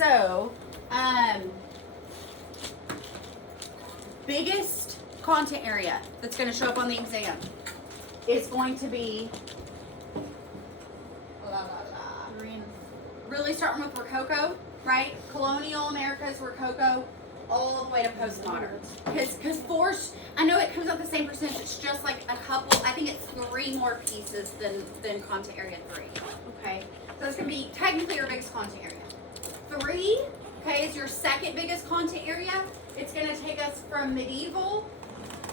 so, biggest content area that's going to show up on the exam is going to be really starting with Rococo, right? Colonial Americas, Rococo, all the way to postmodern. Because I know it comes out the same percentage. It's just like a couple. I think it's 3 more pieces than content area 3. Okay, so it's gonna be technically your biggest content area. 3, okay, is your second biggest content area. It's gonna take us from medieval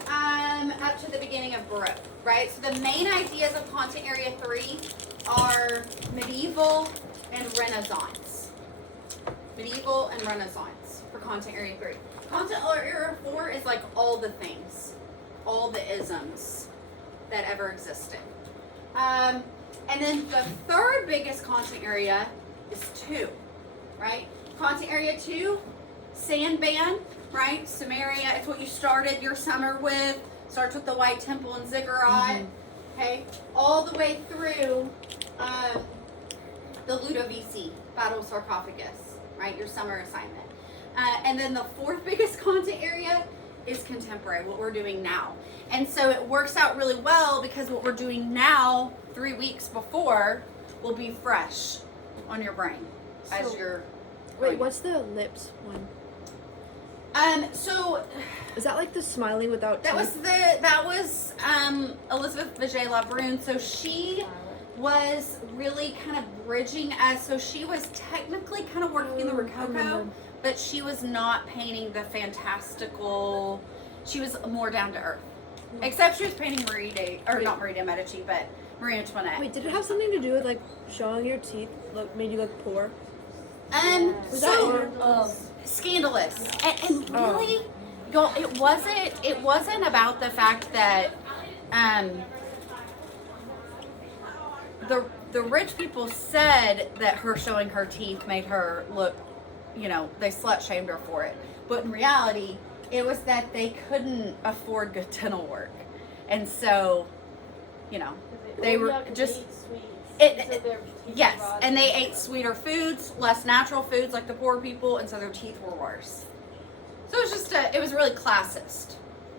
up to the beginning of Baroque, right? So the main ideas of content area 3 are medieval and Renaissance. Medieval and Renaissance for content area 3. Content area 4 is like all the things, all the isms that ever existed. And then the third biggest content area is 2, right? Content area 2, Sandban, right? Samaria, it's what you started your summer with. Starts with the White Temple and Ziggurat, okay? All the way through the Ludovici, Battle of Sarcophagus, right? Your summer assignment. And then the 4th biggest content area is contemporary, what we're doing now. And so it works out really well because what we're doing now, 3 weeks before, will be fresh on your brain as you're. Wait, what's the lips one? So is that like the smiling without teeth? That was Elizabeth Vigée-Labrune. So she was really kind of bridging us. So she was technically kind of working in the Rococo, but she was not painting the fantastical. She was more down to earth. Except she was painting not Marie de Medici, but Marie Antoinette. Wait, did it have something to do with like showing your teeth made you look poor? Scandalous, and really, it wasn't about the fact that the rich people said that her showing her teeth made her look, they slut shamed her for it, but in reality, it was that they couldn't afford good dental work, and so, they were just. Yes, and they ate sweeter foods, less natural foods like the poor people, and so their teeth were worse. So it was it was really classist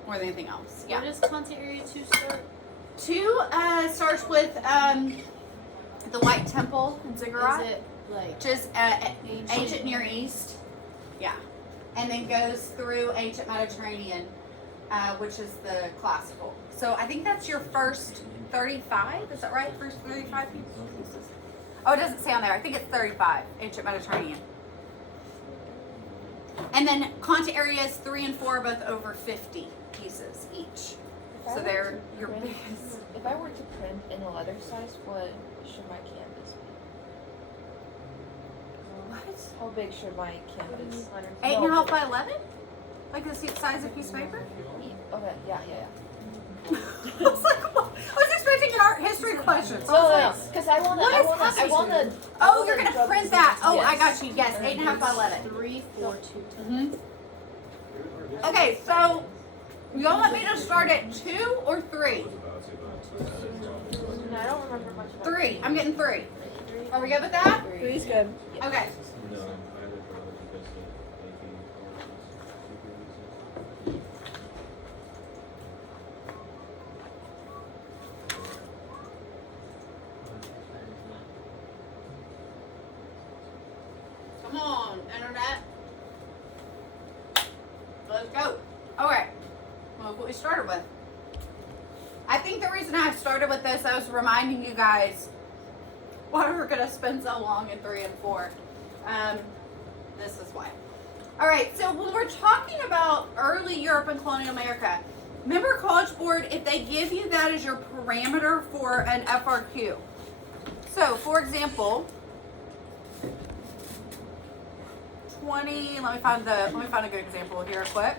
more than anything else. Yeah. Where does content area 2 start? 2 starts with the White Temple in Ziggurat. Is it like just ancient Near East? Yeah. And then goes through ancient Mediterranean, which is the classical. So I think that's your first 35, is that right? First 35 pieces? Oh, it doesn't say on there. I think it's 35, ancient Mediterranean. And then content areas 3 and 4 are both over 50 pieces each. So they're your biggest. If I were to print in a letter size, what should my canvas be? What? How big should my canvas? 8.5 by 11? Like the size of a piece of paper? Okay, yeah. I was like, what? I was expecting an art history question. So No, because I wanna. Oh, you're gonna print that. Oh, yes. I got you. Yes, 8.5 by 11. 3, 4, 2, 10. Mm-hmm. Okay, so y'all want me to start at 2 or 3? No, I don't remember much about 3. I'm getting 3. Are we good with that? 3's good. Okay. Come on, internet. Let's go. Okay. Well, what we started with. I think the reason I started with this, I was reminding you guys why we're going to spend so long in 3 and 4. This is why. All right, so when we're talking about early Europe and colonial America, remember College Board, if they give you that as your parameter for an FRQ. So, for example, 20, let me find a good example here quick.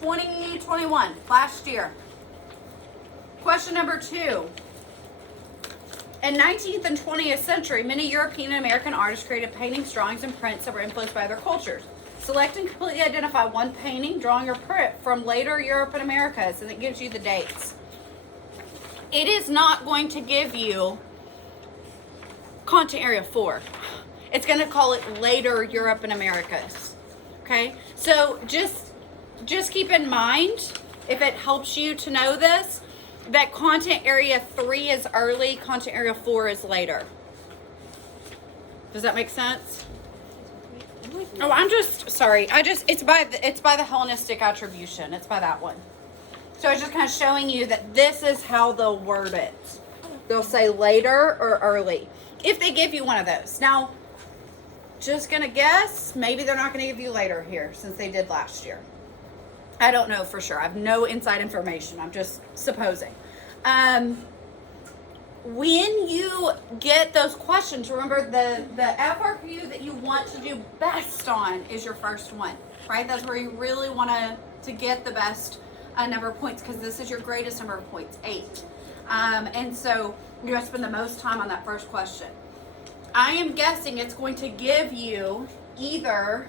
2021, last year. Question number 2. In 19th and 20th century, many European and American artists created paintings, drawings, and prints that were influenced by other cultures. Select and completely identify one painting, drawing, or print from later Europe and Americas, and it gives you the dates. It is not going to give you content area 4. It's going to call it later Europe and Americas. Okay? So just keep in mind, if it helps you to know this, that content area 3 is early, content area 4 is later. Does that make sense? Oh, I'm just sorry. It's by the Hellenistic attribution. It's by that one. So it's just kind of showing you that this is how they'll word it. They'll say later or early. If they give you one of those. Now, just gonna guess, maybe they're not gonna give you later here since they did last year. I don't know for sure. I have no inside information. I'm just supposing. When you get those questions, remember the FRQ that you want to do best on is your first one, right? That's where you really want to get the best number of points, because this is your greatest number of points, 8. And so you're going to spend the most time on that first question. I am guessing it's going to give you either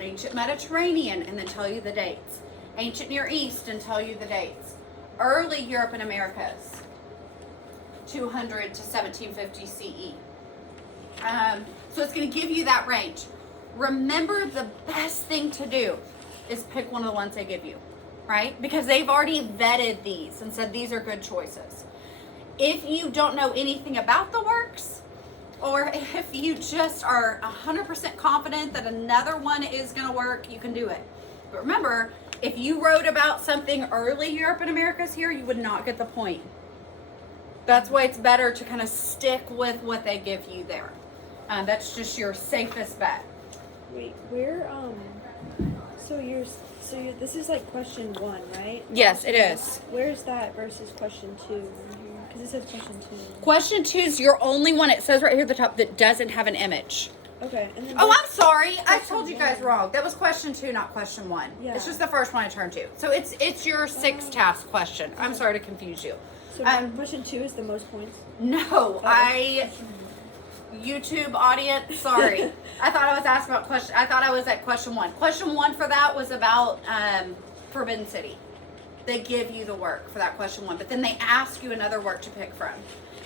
ancient Mediterranean and then tell you the dates, ancient Near East and tell you the dates, early Europe and Americas, 200 to 1750 CE. So it's going to give you that range. Remember, the best thing to do is pick one of the ones they give you, right? Because they've already vetted these and said these are good choices. If you don't know anything about the works, or if you just are 100% confident that another one is going to work, you can do it. But remember, if you wrote about something early Europe and Americas here, you would not get the point. That's why it's better to kind of stick with what they give you there. That's just your safest bet. Wait, where this is like question 1, right? Yes, it is. Where's that versus question 2? Because it says question 2. Question 2 is your only one. It says right here at the top that doesn't have an image. Okay, and then Oh, I'm sorry. I told you guys wrong. That was question 2, not question 1. Yeah. It's just the first one I turned to. So it's your 6 task question. I'm sorry to confuse you. So question 2 is the most points? No, YouTube audience, sorry. I thought I was asking about I thought I was at question 1. Question 1 for that was about Forbidden City. They give you the work for that question 1, but then they ask you another work to pick from.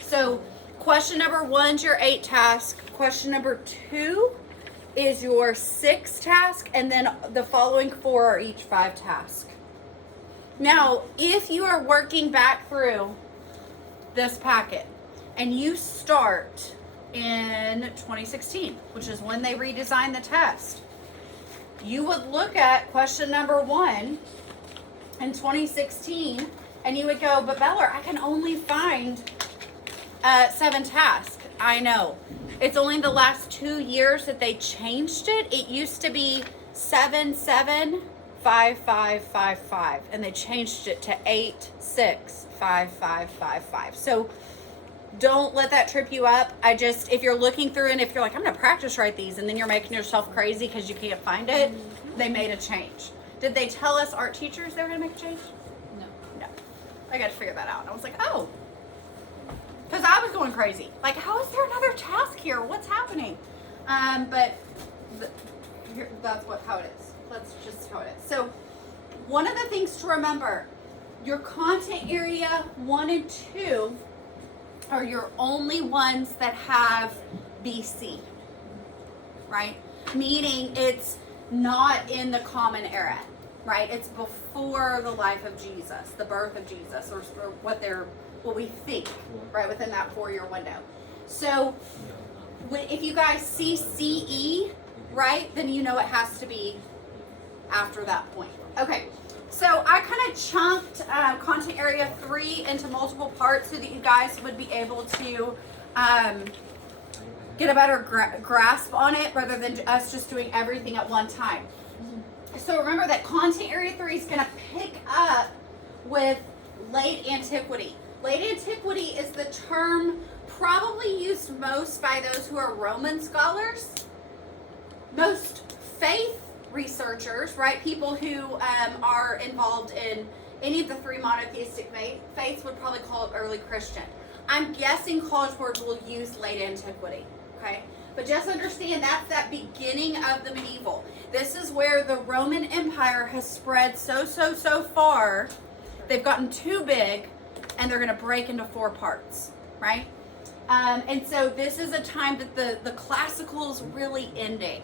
So question number 1 is your 8 task. Question number 2 is your 6 task, and then the following 4 are each 5 tasks. Now, if you are working back through this packet and you start in 2016, which is when they redesigned the test, you would look at question number 1 in 2016 and you would go, but Beller, I can only find 7 tasks. I know. It's only the last 2 years that they changed it. It used to be 7, 7, 5, 5, 5, 5, and they changed it to 8, 6, 5, 5, 5, 5. So don't let that trip you up. If you're looking through and if you're like, I'm going to practice write these, and then you're making yourself crazy because you can't find it, they made a change. Did they tell us art teachers they were going to make a change? No. I got to figure that out. And I was like, oh. Because I was going crazy. Like, how is there another task here? What's happening? But that's how it is. That's just how it is. So one of the things to remember, your content area 1 and 2 are your only ones that have BC, right? Meaning it's not in the common era, right? It's before the life of Jesus, the birth of Jesus, or what we think, right, within that 4-year window. So if you guys see CE, right, then you know it has to be after that point. Okay, so I kind of chunked content area 3 into multiple parts so that you guys would be able to get a better grasp on it rather than us just doing everything at one time. So remember that content area 3 is going to pick up with late antiquity. Late antiquity is the term probably used most by those who are Roman scholars. Most faith researchers, right, people who are involved in any of the 3 monotheistic faiths would probably call it early Christian. I'm guessing College Board will use late antiquity, okay? But just understand that's that beginning of the medieval. This is where the Roman Empire has spread so far. They've gotten too big and they're going to break into 4 parts, right? And so this is a time that the classical's really ending.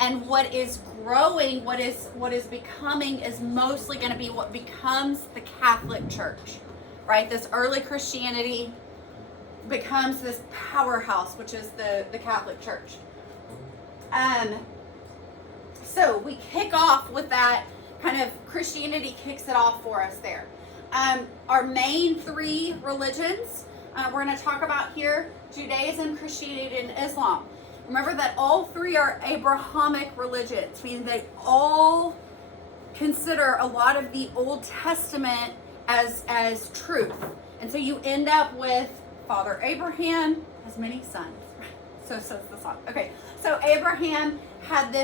And what is growing, what is becoming is mostly going to be what becomes the Catholic Church, right? This early Christianity becomes this powerhouse, which is the Catholic Church. So we kick off with that kind of Christianity kicks it off for us there. Our main three religions we're going to talk about here: Judaism, Christianity, and Islam. Remember that all three are Abrahamic religions, meaning they all consider a lot of the Old Testament as truth. And so you end up with Father Abraham has many sons. So says the song. Okay, so Abraham had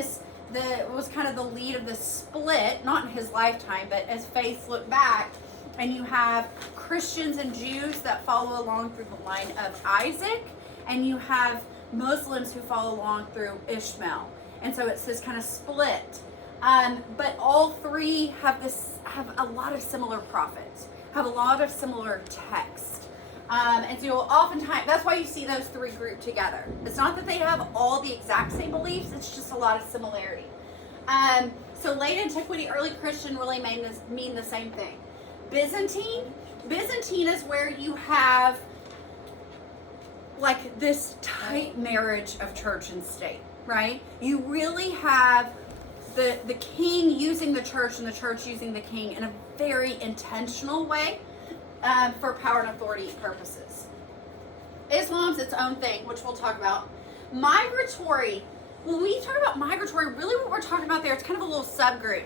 was kind of the lead of the split, not in his lifetime, but as faiths look back, and you have Christians and Jews that follow along through the line of Isaac, and you have Muslims who follow along through Ishmael. And so it's this kind of split. But all three have a lot of similar prophets, have a lot of similar text. And so you'll oftentimes, that's why you see those three grouped together. It's not that they have all the exact same beliefs, it's just a lot of similarity. So late antiquity, early Christian really mean the same thing. Byzantine is where you have like this tight marriage of church and state, right? You really have the king using the church and the church using the king in a very intentional way for power and authority purposes. Islam's its own thing, which we'll talk about. Migratory, when we talk about migratory, really what we're talking about there, it's kind of a little subgroup,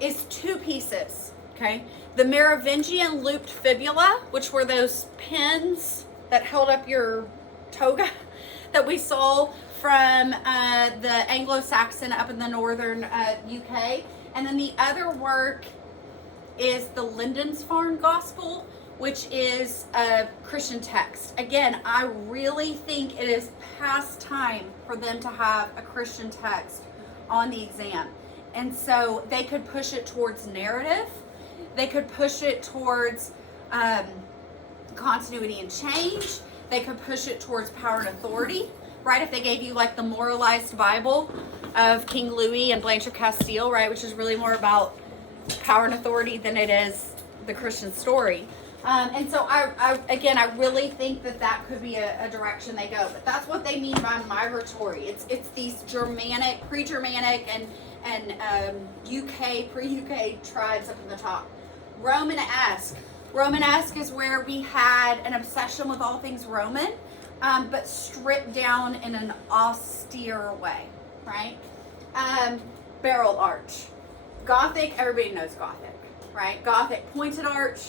is two pieces, okay? The Merovingian looped fibula, which were those pins that held up your toga that we saw from the Anglo-Saxon up in the northern UK. And then the other work is the Lindisfarne Gospel, which is a Christian text. Again, I really think it is past time for them to have a Christian text on the exam. And so they could push it towards narrative. They could push it towards continuity and change. They could push it towards power and authority, right? If they gave you like the moralized Bible of King Louis and Blanche of Castile, right? Which is really more about power and authority than it is the Christian story. And so I really think that could be a direction they go. But that's what they mean by migratory. It's these Germanic, pre-Germanic and UK, pre-UK tribes up in the top. Romanesque. Romanesque is where we had an obsession with all things Roman, but stripped down in an austere way, right? Barrel arch. Gothic, everybody knows Gothic, right? Gothic, pointed arch,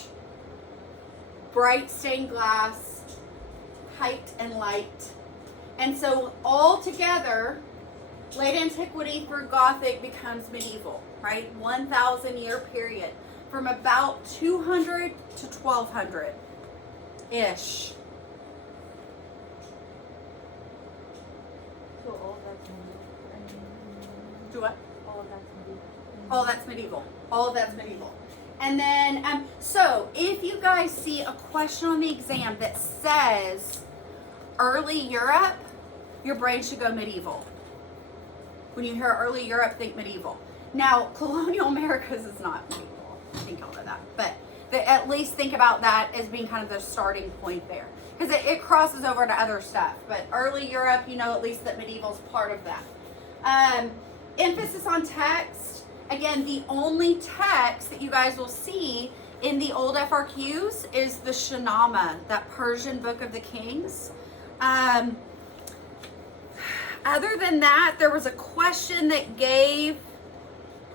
bright stained glass, height and light. And so all together, late antiquity through Gothic becomes medieval, right? 1,000 year period from about 200 to 1200-ish. So all of that's medieval. Do what? All of that's medieval. All that's medieval. All of that's medieval. And then, so if you guys see a question on the exam that says early Europe, your brain should go medieval. When you hear early Europe, think medieval. Now, colonial Americas is not medieval. I think y'all know that. But at least think about that as being kind of the starting point there. Because it crosses over to other stuff. But early Europe, you know at least that medieval is part of that. Emphasis on text. Again, the only text that you guys will see in the old FRQs is the Shahnameh, that Persian book of the Kings. Other than that, there was a question that gave,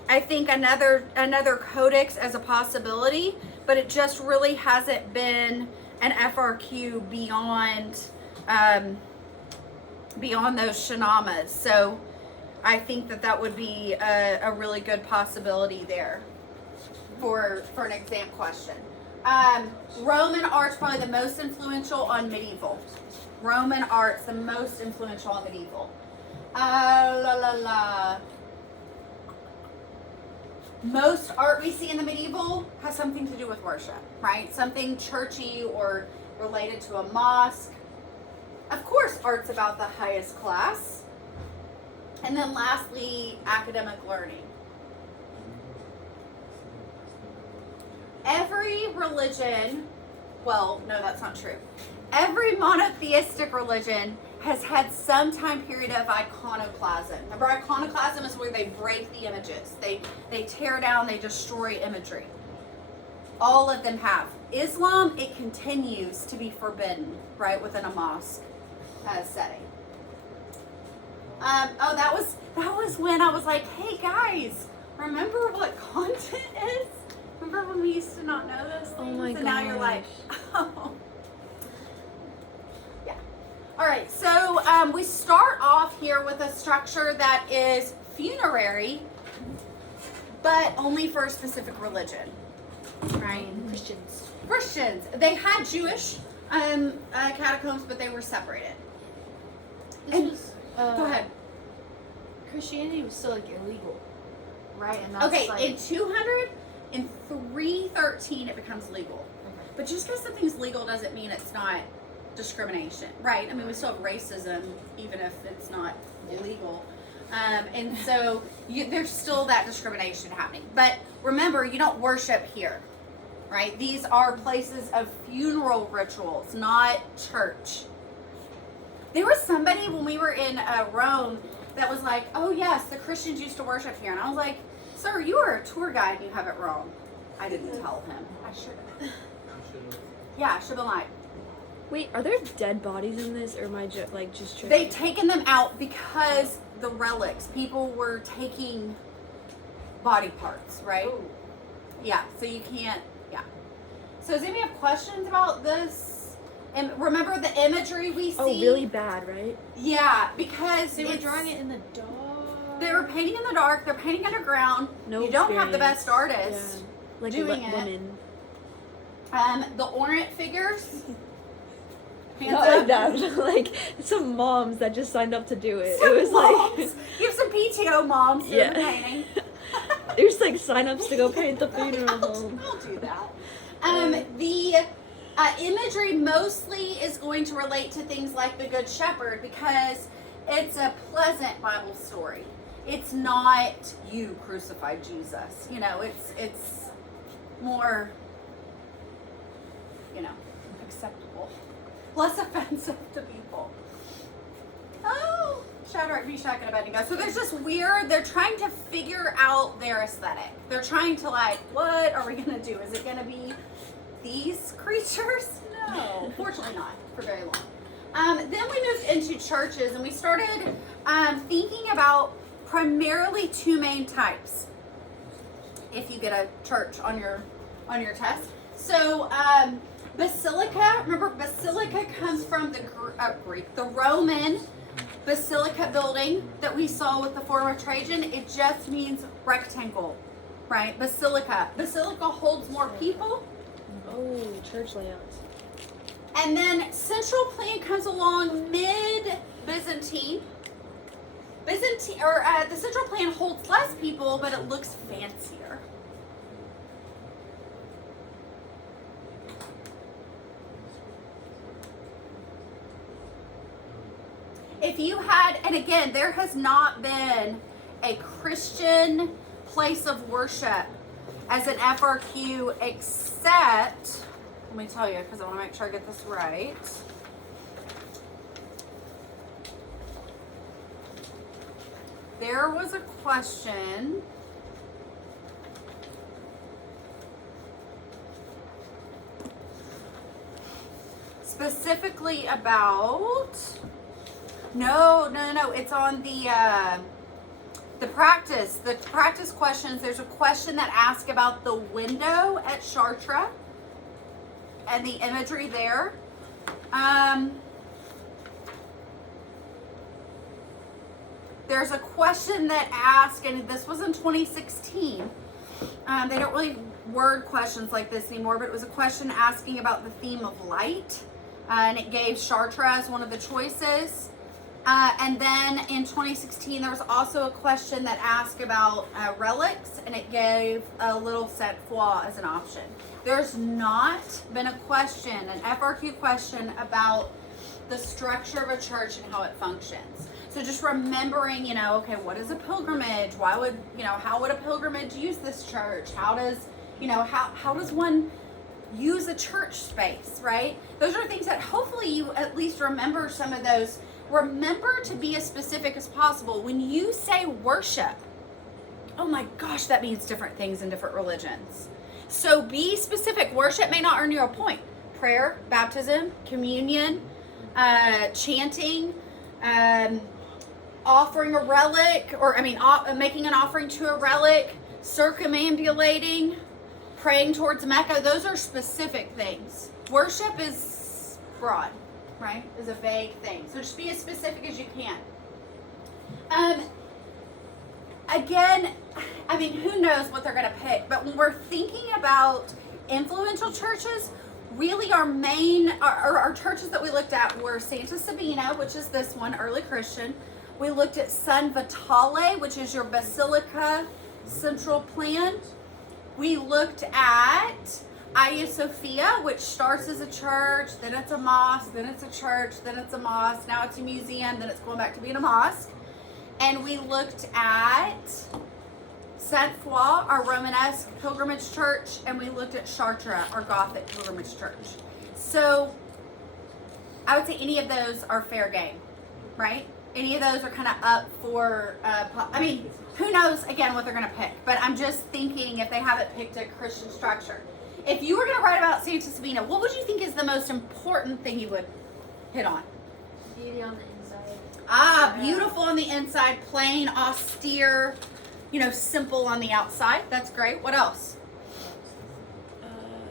I think, another codex as a possibility, but it just really hasn't been an FRQ beyond those Shahnamehs. So I think that would be a really good possibility there for an exam question. Roman art's probably the most influential on medieval. Roman art's the most influential on medieval. Most art we see in the medieval has something to do with worship, right? Something churchy or related to a mosque. Of course, art's about the highest class. And then lastly, academic learning. Every religion, well, no, that's not true. Every monotheistic religion has had some time period of iconoclasm. Remember, iconoclasm is where they break the images. They tear down, they destroy imagery. All of them have. Islam, it continues to be forbidden, right, within a mosque setting. That was when I was like, hey guys, remember what content is? Remember when we used to not know those things? Oh my and now you're like, gosh. oh. Yeah. All right, so we start off here with a structure that is funerary, but only for a specific religion, right? Christians. They had Jewish catacombs, but they were separated. This was, Go ahead. Christianity was still like illegal, right? And that's Okay, like, in 200, in 313, it becomes legal. But just because something's legal doesn't mean it's not discrimination, right? I mean, we still have racism, even if it's not illegal. And so there's still that discrimination happening. But remember, you don't worship here, right? These are places of funeral rituals, not church. There was somebody when we were in Rome that was like, oh yes, the Christians used to worship here. And I was like, sir, you are a tour guide and you have it wrong. I didn't tell him. I should have. Yeah, I should have been like, Wait, are there dead bodies in this, or am I just tripping? they've taken them out because the relics, people were taking body parts, right? oh, Yeah, so you can't, yeah. So does anybody have questions about this? And remember the imagery we see? Oh, really bad, right? Yeah, because they were it's- drawing it in the dark. They were painting in the dark, they're painting underground. No You don't have the experience. best artists. Yeah. Like doing it. women. The Orient figures. Hands Not up. like that. Like some moms that just signed up to do it. Some It was moms. like You have some PTO moms doing Yeah. the painting. there's like sign-ups to go paint the Right, funeral I'll home. do that. The imagery mostly is going to relate to things like the Good Shepherd because it's a pleasant Bible story. It's not you crucified Jesus. You know, it's more, you know, acceptable, less offensive to people. Oh, Shadrach, Meshach, and Abednego. So there's just weird. They're trying to figure out their aesthetic. They're trying to like, what are we gonna do? Is it gonna be these creatures? No, fortunately not for very long. Then we moved into churches and we started thinking about primarily two main types. If you get a church on your test, so basilica. Remember, basilica comes from the Greek, the Roman basilica building that we saw with the Forum of Trajan. It just means rectangle, right? Basilica. Basilica holds more people. Oh, church layouts. And then central plan comes along mid-Byzantine. The central plan holds less people, but it looks fancier. If you had, and again, there has not been a Christian place of worship as an FRQ except, let me tell you, because I want to make sure I get this right. There was a question. Specifically about, no, it's on the practice questions. There's a question that asks about the window at Chartres and the imagery there. There's a question that asked, and this was in 2016. They don't really word questions like this anymore, but it was a question asking about the theme of light, and it gave Chartres as one of the choices. And then in 2016, there was also a question that asked about relics, and it gave a little Sainte Foy as an option. There's not been a question, an FRQ question about the structure of a church and how it functions. So just remembering, okay, what is a pilgrimage? How would a pilgrimage use this church? How does one use a church space, right? Those are things that hopefully you at least remember some of those. Remember to be as specific as possible. When you say worship, oh my gosh, that means different things in different religions. So be specific. Worship may not earn you a point. Prayer, baptism, communion, chanting, offering a relic, making an offering to a relic, circumambulating, praying towards Mecca. Those are specific things. Worship is broad, right? Is a vague thing. So just be as specific as you can. Again, who knows what they're going to pick, but when we're thinking about influential churches, really our churches that we looked at were Santa Sabina, which is this one, early Christian. We looked at San Vitale, which is your Basilica Central Plan. We looked at Hagia Sophia, which starts as a church, then it's a mosque, then it's a church, then it's a mosque, now it's a museum, then it's going back to being a mosque. And we looked at Sainte Foy, our Romanesque pilgrimage church, and we looked at Chartres, our Gothic pilgrimage church. So I would say any of those are fair game, right? Any of those are kind of up for, who knows, again, what they're going to pick. But I'm just thinking if they haven't picked a Christian structure. If you were going to write about Santa Sabina, what would you think is the most important thing you would hit on? Beauty on the inside. Beautiful on the inside, plain, austere, simple on the outside. That's great. What else?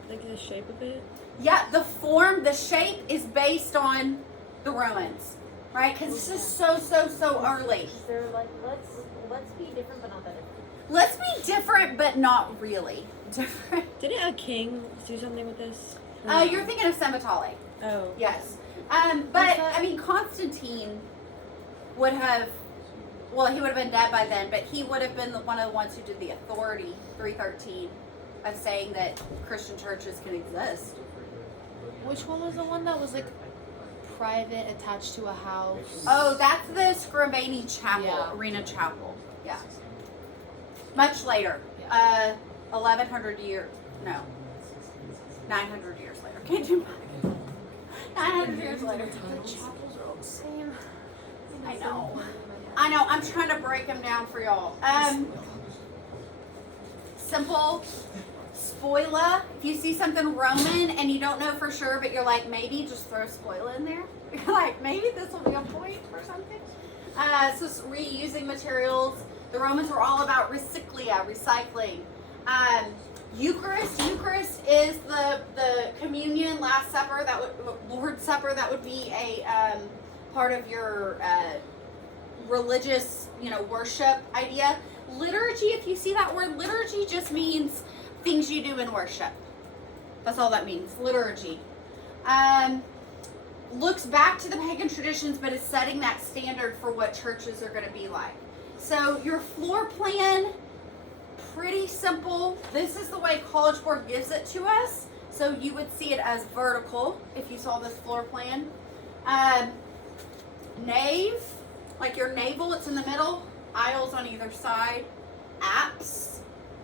Like the shape of it. Yeah, the shape is based on the Romans, right? Because this is so early. They're like, let's be different, but not that different. Let's be different, but not really different. Didn't a king do something with this? You're thinking of San Vitale. Oh. Yes. Constantine would have, he would have been dead by then, but he would have been one of the ones who did the authority, 313, of saying that Christian churches can exist. Which one was the one that was like private, attached to a house? Oh, that's the Scrivani Chapel, Yeah. Arena Chapel. Yeah. Much later. 900 years later. Can't do 900 years later. The chapels are all the same. I know. I'm trying to break them down for y'all. Simple. Spoila. If you see something Roman and you don't know for sure, but you're like, maybe just throw spoila in there. You're like, maybe this will be a point or something. So it's reusing materials. The Romans were all about recycling. Eucharist is the communion, Last Supper, Lord's Supper. That would be a part of your religious, worship idea. Liturgy, if you see that word, liturgy just means things you do in worship. That's all that means, liturgy. Looks back to the pagan traditions, but is setting that standard for what churches are going to be like. So your floor plan, pretty simple. This is the way College Board gives it to us. So you would see it as vertical if you saw this floor plan. Nave, like your navel, it's in the middle. Aisles on either side. Apse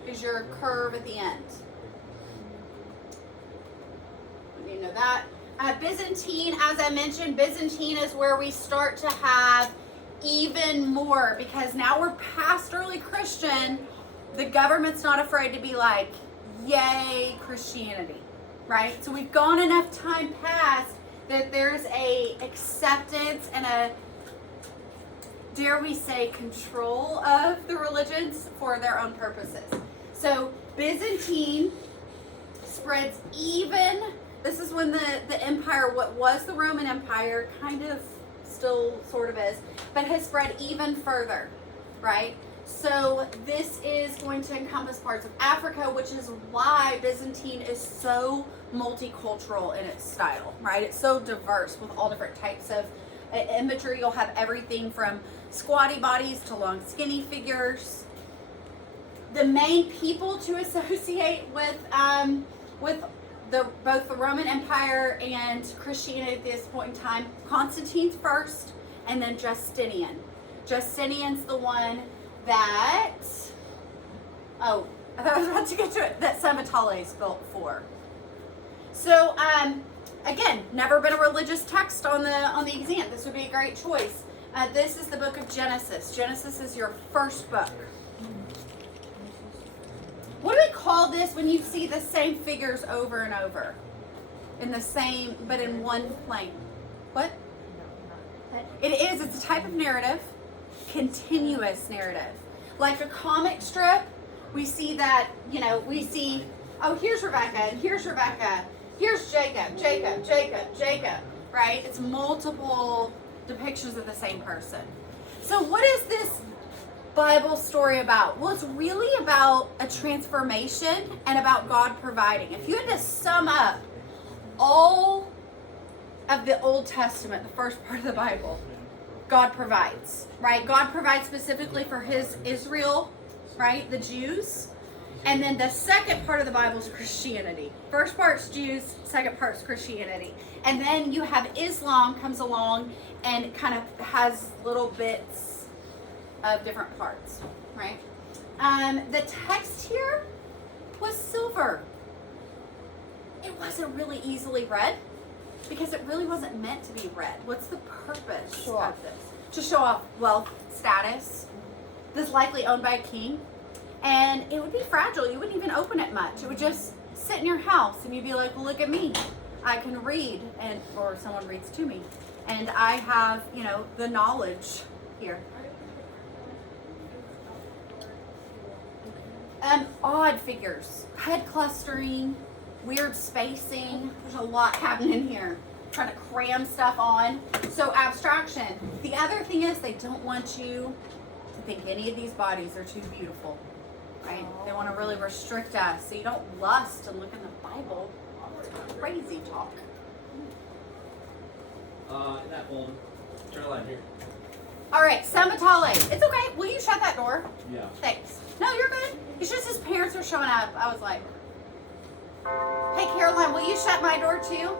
is your curve at the end. You know that. Byzantine, as I mentioned, Byzantine is where we start to have even more, because now we're past early Christian. The government's not afraid to be like, yay, Christianity, right? So we've gone enough time past that there's a acceptance and a, dare we say, control of the religions for their own purposes. So Byzantine spreads even, this is when the empire, what was the Roman Empire, kind of still sort of is, but has spread even further, right? So this is going to encompass parts of Africa, which is why Byzantine is so multicultural in its style, right? It's so diverse with all different types of imagery. You'll have everything from squatty bodies to long skinny figures. The main people to associate with both the Roman Empire and Christianity at this point in time. Constantine's first, and then Justinian. Justinian's the one that, oh, I thought I was about to get to it, that Samatales built for. So, again, never been a religious text on the exam. This would be a great choice. This is the book of Genesis. Genesis is your first book. What do we call this when you see the same figures over and over? In the same, but in one plane. What? It is. It's a type of narrative. Continuous narrative. Like a comic strip, we see that, we see, oh, here's Rebecca, and here's Rebecca. Here's Jacob, Jacob, Jacob, Jacob. Right? It's multiple depictions of the same person. So what is this Bible story about? Well, it's really about a transformation and about God providing. If you had to sum up all of the Old Testament, the first part of the Bible, God provides, right? God provides specifically for his Israel, right? The Jews. And then the second part of the Bible is Christianity. First part's Jews, second part's Christianity. And then you have Islam comes along and kind of has little bits of different parts, right? The text here was silver. It wasn't really easily read because it really wasn't meant to be read. What's the purpose of this? To show off wealth, status. This is likely owned by a king, and it would be fragile. You wouldn't even open it much. It would just sit in your house, and you'd be like, well, look at me. I can read, or someone reads to me, and I have, the knowledge here. Odd figures, head clustering, weird spacing. There's a lot happening here. Trying to cram stuff on. So abstraction. The other thing is they don't want you to think any of these bodies are too beautiful, right? They want to really restrict us so you don't lust and look in the Bible. It's crazy talk. In that folder. Turn the light here. All right, Samatale. It's okay. Will you shut that door? Yeah. Thanks. No, you're good. It's just his parents are showing up. I was like, hey, Caroline, will you shut my door too?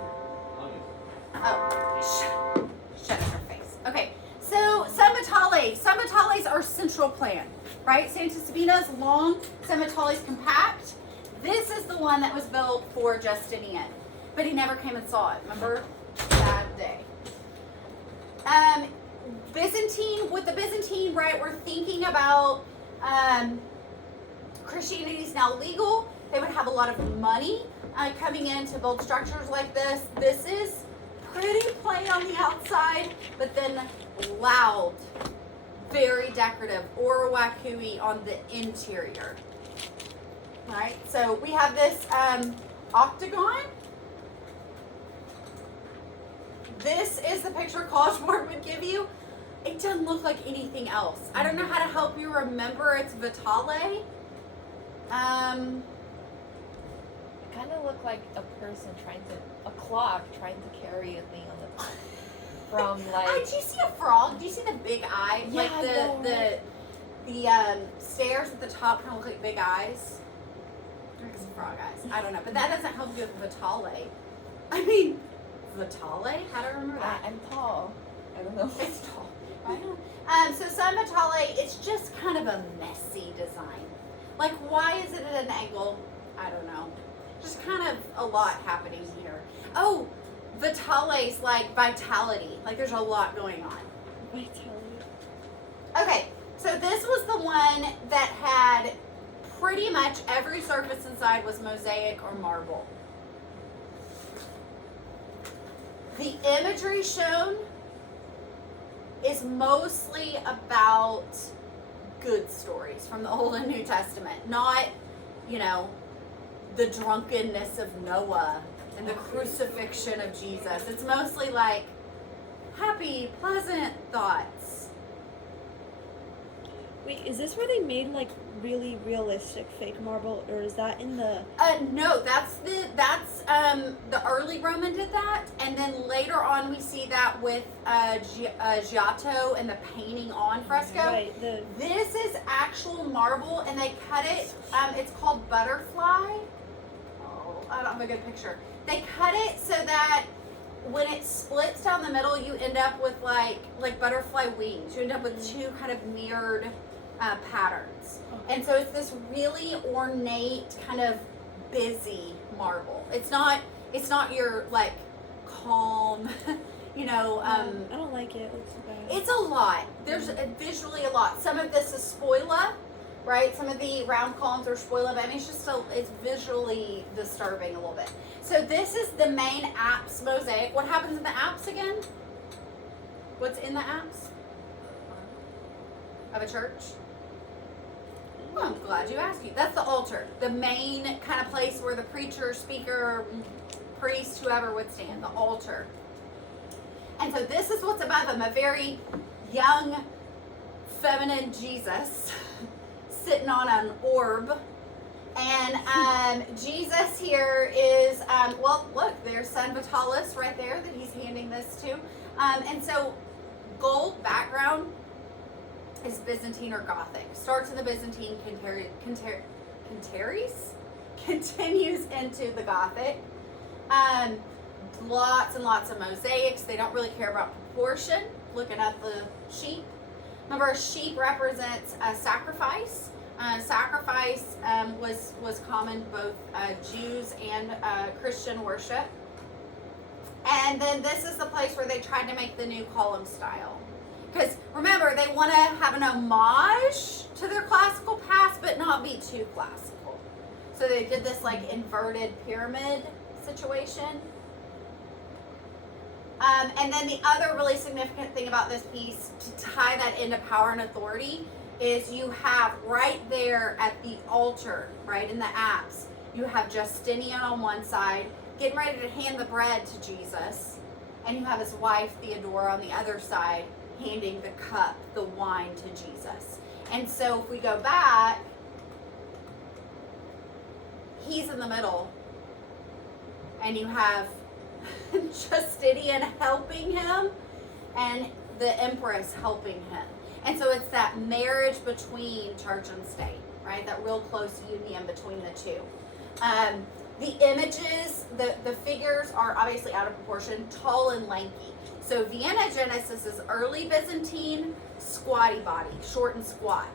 Oh, shut her face. Okay, so Samatale. Samatales are central plan, right? Santa Sabina's long, Samatale's compact. This is the one that was built for Justinian, but he never came and saw it. Remember? Sad day. Byzantine, with the Byzantine, right, we're thinking about Christianity is now legal. They would have a lot of money coming in to build structures like this. This is pretty plain on the outside, but then loud, very decorative, Orawakui on the interior. All right, so we have this octagon. This is the picture College Board would give you. It doesn't look like anything else. I don't know how to help you remember it's Vitale. It kind of looked like a clock trying to carry a thing on the from like. Do you see a frog? Do you see the big eye? Yeah, like the stairs at the top kind of look like big eyes. There's frog eyes. I don't know, but that doesn't help you with Vitale. I mean, Vitale? How do I remember that? I'm tall. I don't know. It's tall. I know. So San Vitale, it's just kind of a messy design. Like, why is it at an angle? I don't know. Just kind of a lot happening here. Oh, Vitale's like vitality. Like, there's a lot going on. Vitality. Okay, so this was the one that had pretty much every surface inside was mosaic or marble. The imagery shown is mostly about good stories from the Old and New Testament, not, the drunkenness of Noah and the crucifixion of Jesus. It's mostly like happy, pleasant thoughts. Wait, is this where they made like really realistic fake marble, or is that in the? No, that's the early Roman did that, and then later on we see that with Giotto and the painting on fresco. Right. This is actual marble, and they cut it. It's called butterfly. Oh, I don't have a good picture. They cut it so that when it splits down the middle, you end up with like butterfly wings. You end up with two kind of mirrored patterns. And so it's this really ornate, kind of busy marble. It's not your like calm, you know. I don't like it. It looks bad. It's a lot. There's visually a lot. Some of this is spoila, right? Some of the round columns are spoila, but I mean it's visually disturbing a little bit. So this is the main apse mosaic. What happens in the apse again? What's in the apse of a church? Well, I'm glad you asked. That's the altar, the main kind of place where the preacher, speaker, priest, whoever would stand, the altar. And so this is what's above him, a very young, feminine Jesus sitting on an orb. And Jesus here is, well, look, there's San Vitalis right there that he's handing this to. And so gold background is Byzantine or Gothic. Starts in the Byzantine, continues into the Gothic. Lots and lots of mosaics. They don't really care about proportion. Looking at the sheep. Remember, a sheep represents a sacrifice. Sacrifice was common both Jews and Christian worship. And then this is the place where they tried to make the new column style. Because remember, they want to have an homage to their classical past, but not be too classical. So they did this like inverted pyramid situation. And then the other really significant thing about this piece, to tie that into power and authority, is you have right there at the altar, right in the apse, you have Justinian on one side, getting ready to hand the bread to Jesus, and you have his wife, Theodora, on the other side, handing the cup, the wine to Jesus. And so if we go back, he's in the middle, and you have Justinian helping him, and the Empress helping him. And so it's that marriage between church and state, right? That real close union between the two. The images, the figures are obviously out of proportion, tall and lanky. So Vienna Genesis is early Byzantine, squatty body, short and squat.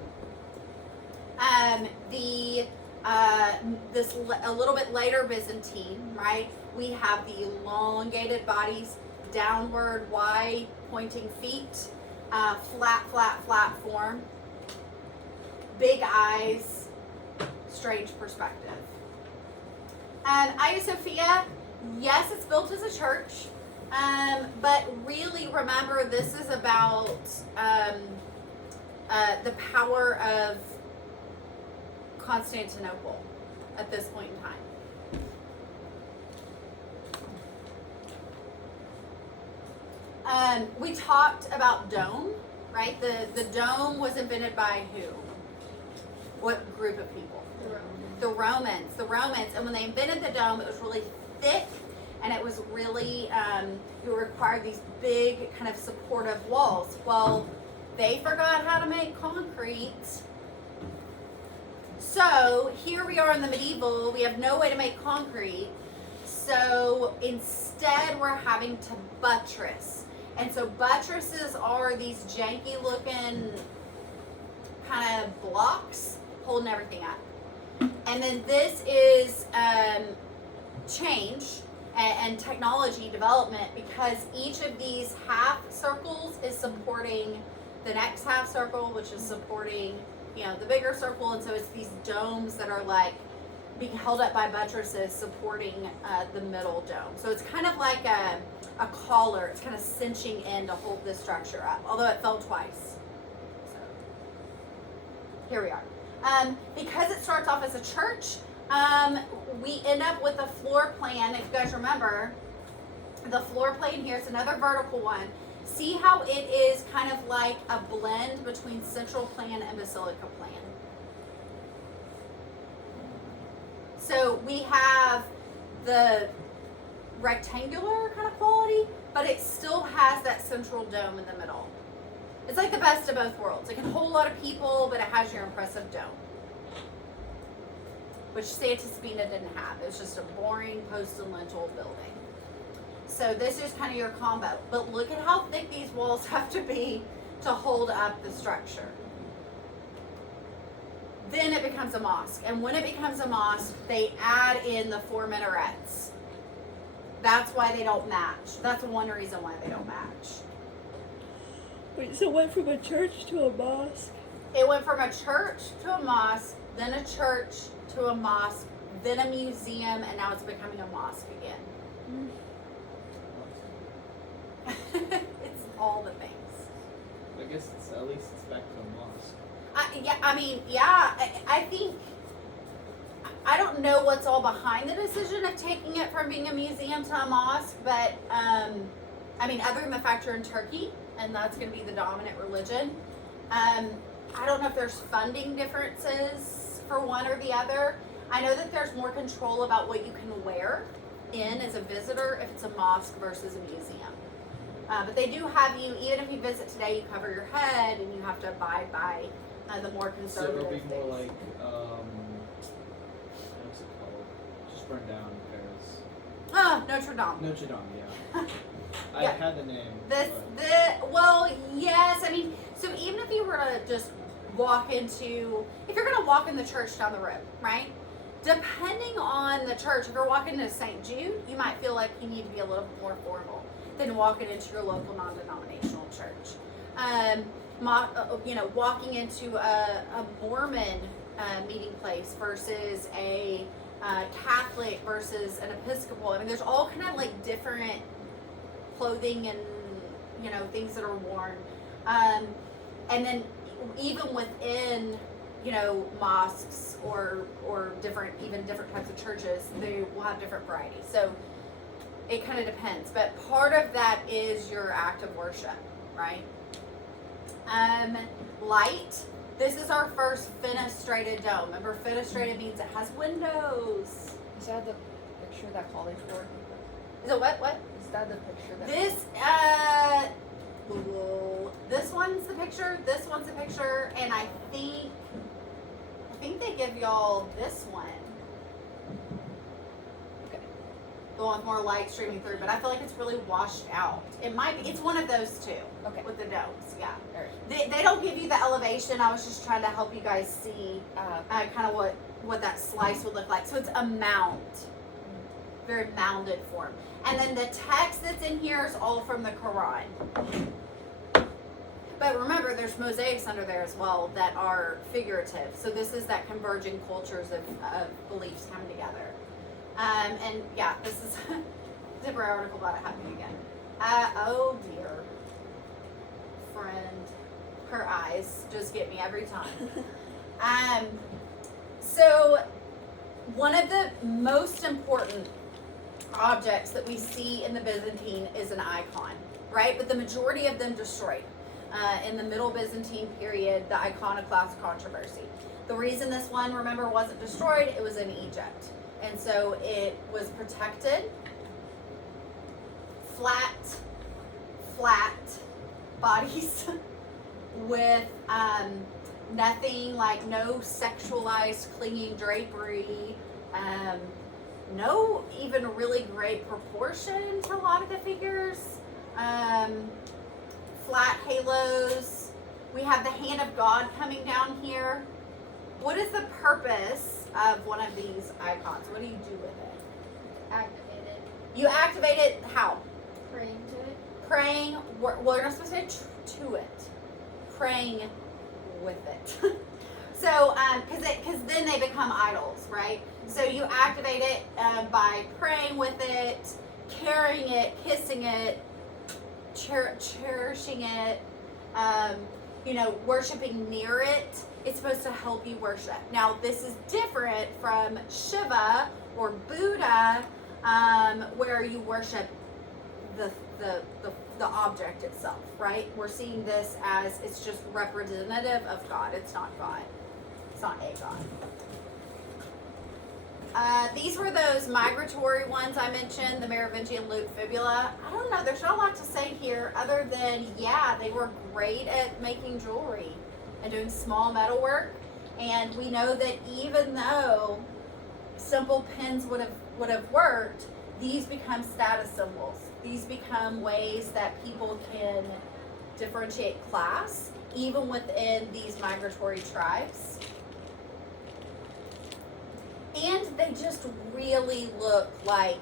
This a little bit later Byzantine, right? We have the elongated bodies, downward, wide, pointing feet, flat form, big eyes, strange perspective. Hagia Sophia, yes, it's built as a church, but really remember this is about the power of Constantinople at this point in time. We talked about dome, right? The dome was invented by who? What group of people? The Romans. The Romans. And when they invented the dome, it was really thick, and it was really, it required these big kind of supportive walls. Well, they forgot how to make concrete. So here we are in the medieval, we have no way to make concrete. So instead we're having to buttress. And so buttresses are these janky looking kind of blocks holding everything up. And then this is change and technology development, because each of these half circles is supporting the next half circle, which is supporting, you know, the bigger circle. And so it's these domes that are like being held up by buttresses supporting the middle dome. So it's kind of like a collar. It's kind of cinching in to hold this structure up, although it fell twice. So here we are. Because it starts off as a church, we end up with a floor plan. If you guys remember, the floor plan here is another vertical one. See how it is kind of like a blend between central plan and basilica plan. So we have the rectangular kind of quality, but it still has that central dome in the middle. It's like the best of both worlds. It can hold a lot of people, but it has your impressive dome. which Santa Sabina didn't have. It was just a boring post and lintel building. So this is kind of your combo. But look at how thick these walls have to be to hold up the structure. Then it becomes a mosque. And when it becomes a mosque, they add in the 4 minarets. That's why they don't match. That's one reason why they don't match. Wait, so it went from a church to a mosque? It went from a church to a mosque, then a church to a mosque, then a museum, and now it's becoming a mosque again. It's all the things. I guess it's at least it's back to a mosque. I think, I don't know what's all behind the decision of taking it from being a museum to a mosque, but, other than the fact you're in Turkey, and that's going to be the dominant religion, I don't know if there's funding differences for one or the other. I know that there's more control about what you can wear in as a visitor if it's a mosque versus a museum. But they do have you, even if you visit today, you cover your head and you have to abide by the more So conservative it'll be things. more like what's it called? Just burned down in Paris. Notre Dame. Notre Dame, yeah. I Yeah. had the name. Yes, so even if you were to just walk into, if you're going to walk in the church down the road, right? Depending on the church, if you're walking into St. Jude, you might feel like you need to be a little bit more formal than walking into your local non-denominational church. Walking into a Mormon meeting place versus a Catholic versus an Episcopal. There's all kind of like different clothing and things that are worn, and then even within mosques or different types of churches, they will have different varieties. So it kind of depends, but part of that is your act of worship, right? Light. This is our first fenestrated dome. Remember, fenestrated means it has windows. Is that the picture that college wore? Is it what? Is that the picture that This one's the picture, this one's the picture, and I think they give y'all this one. Okay. The one with more light streaming through, but I feel like it's really washed out. It might be, it's one of those two. Okay. With the domes, yeah. Alright. They don't give you the elevation, I was just trying to help you guys see kind of what that slice would look like. So it's a mound. Very mounded form. And then the text that's in here is all from the Quran. But remember, there's mosaics under there as well that are figurative. So this is that converging cultures of beliefs coming together. And yeah, this is a different article about it happening again. Oh dear. Friend, her eyes just get me every time. So one of the most important objects that we see in the Byzantine is an icon, right? But the majority of them destroyed. In the Middle Byzantine period, the iconoclast controversy. The reason this one, remember, wasn't destroyed, it was in Egypt. And so it was protected. Flat bodies with nothing, like no sexualized clinging drapery, no even really great proportion to a lot of the figures. Flat halos. We have the hand of God coming down here. What is the purpose of one of these icons? What do you do with it? Activate it. You activate it how? Praying to it. Praying. We're not supposed to say to it. Praying with it. So, because then they become idols, right? So you activate it by praying with it, carrying it, kissing it, cherishing it, worshiping near it. It's supposed to help you worship. Now, this is different from Shiva or Buddha, where you worship the object itself, right? We're seeing this as it's just representative of God. It's not God. It's not a God. These were those migratory ones I mentioned, the Merovingian loop fibula. I don't know, there's not a lot to say here other than, yeah, they were great at making jewelry and doing small metalwork. And we know that even though simple pins would have worked, these become status symbols. These become ways that people can differentiate class, even within these migratory tribes. And they just really look like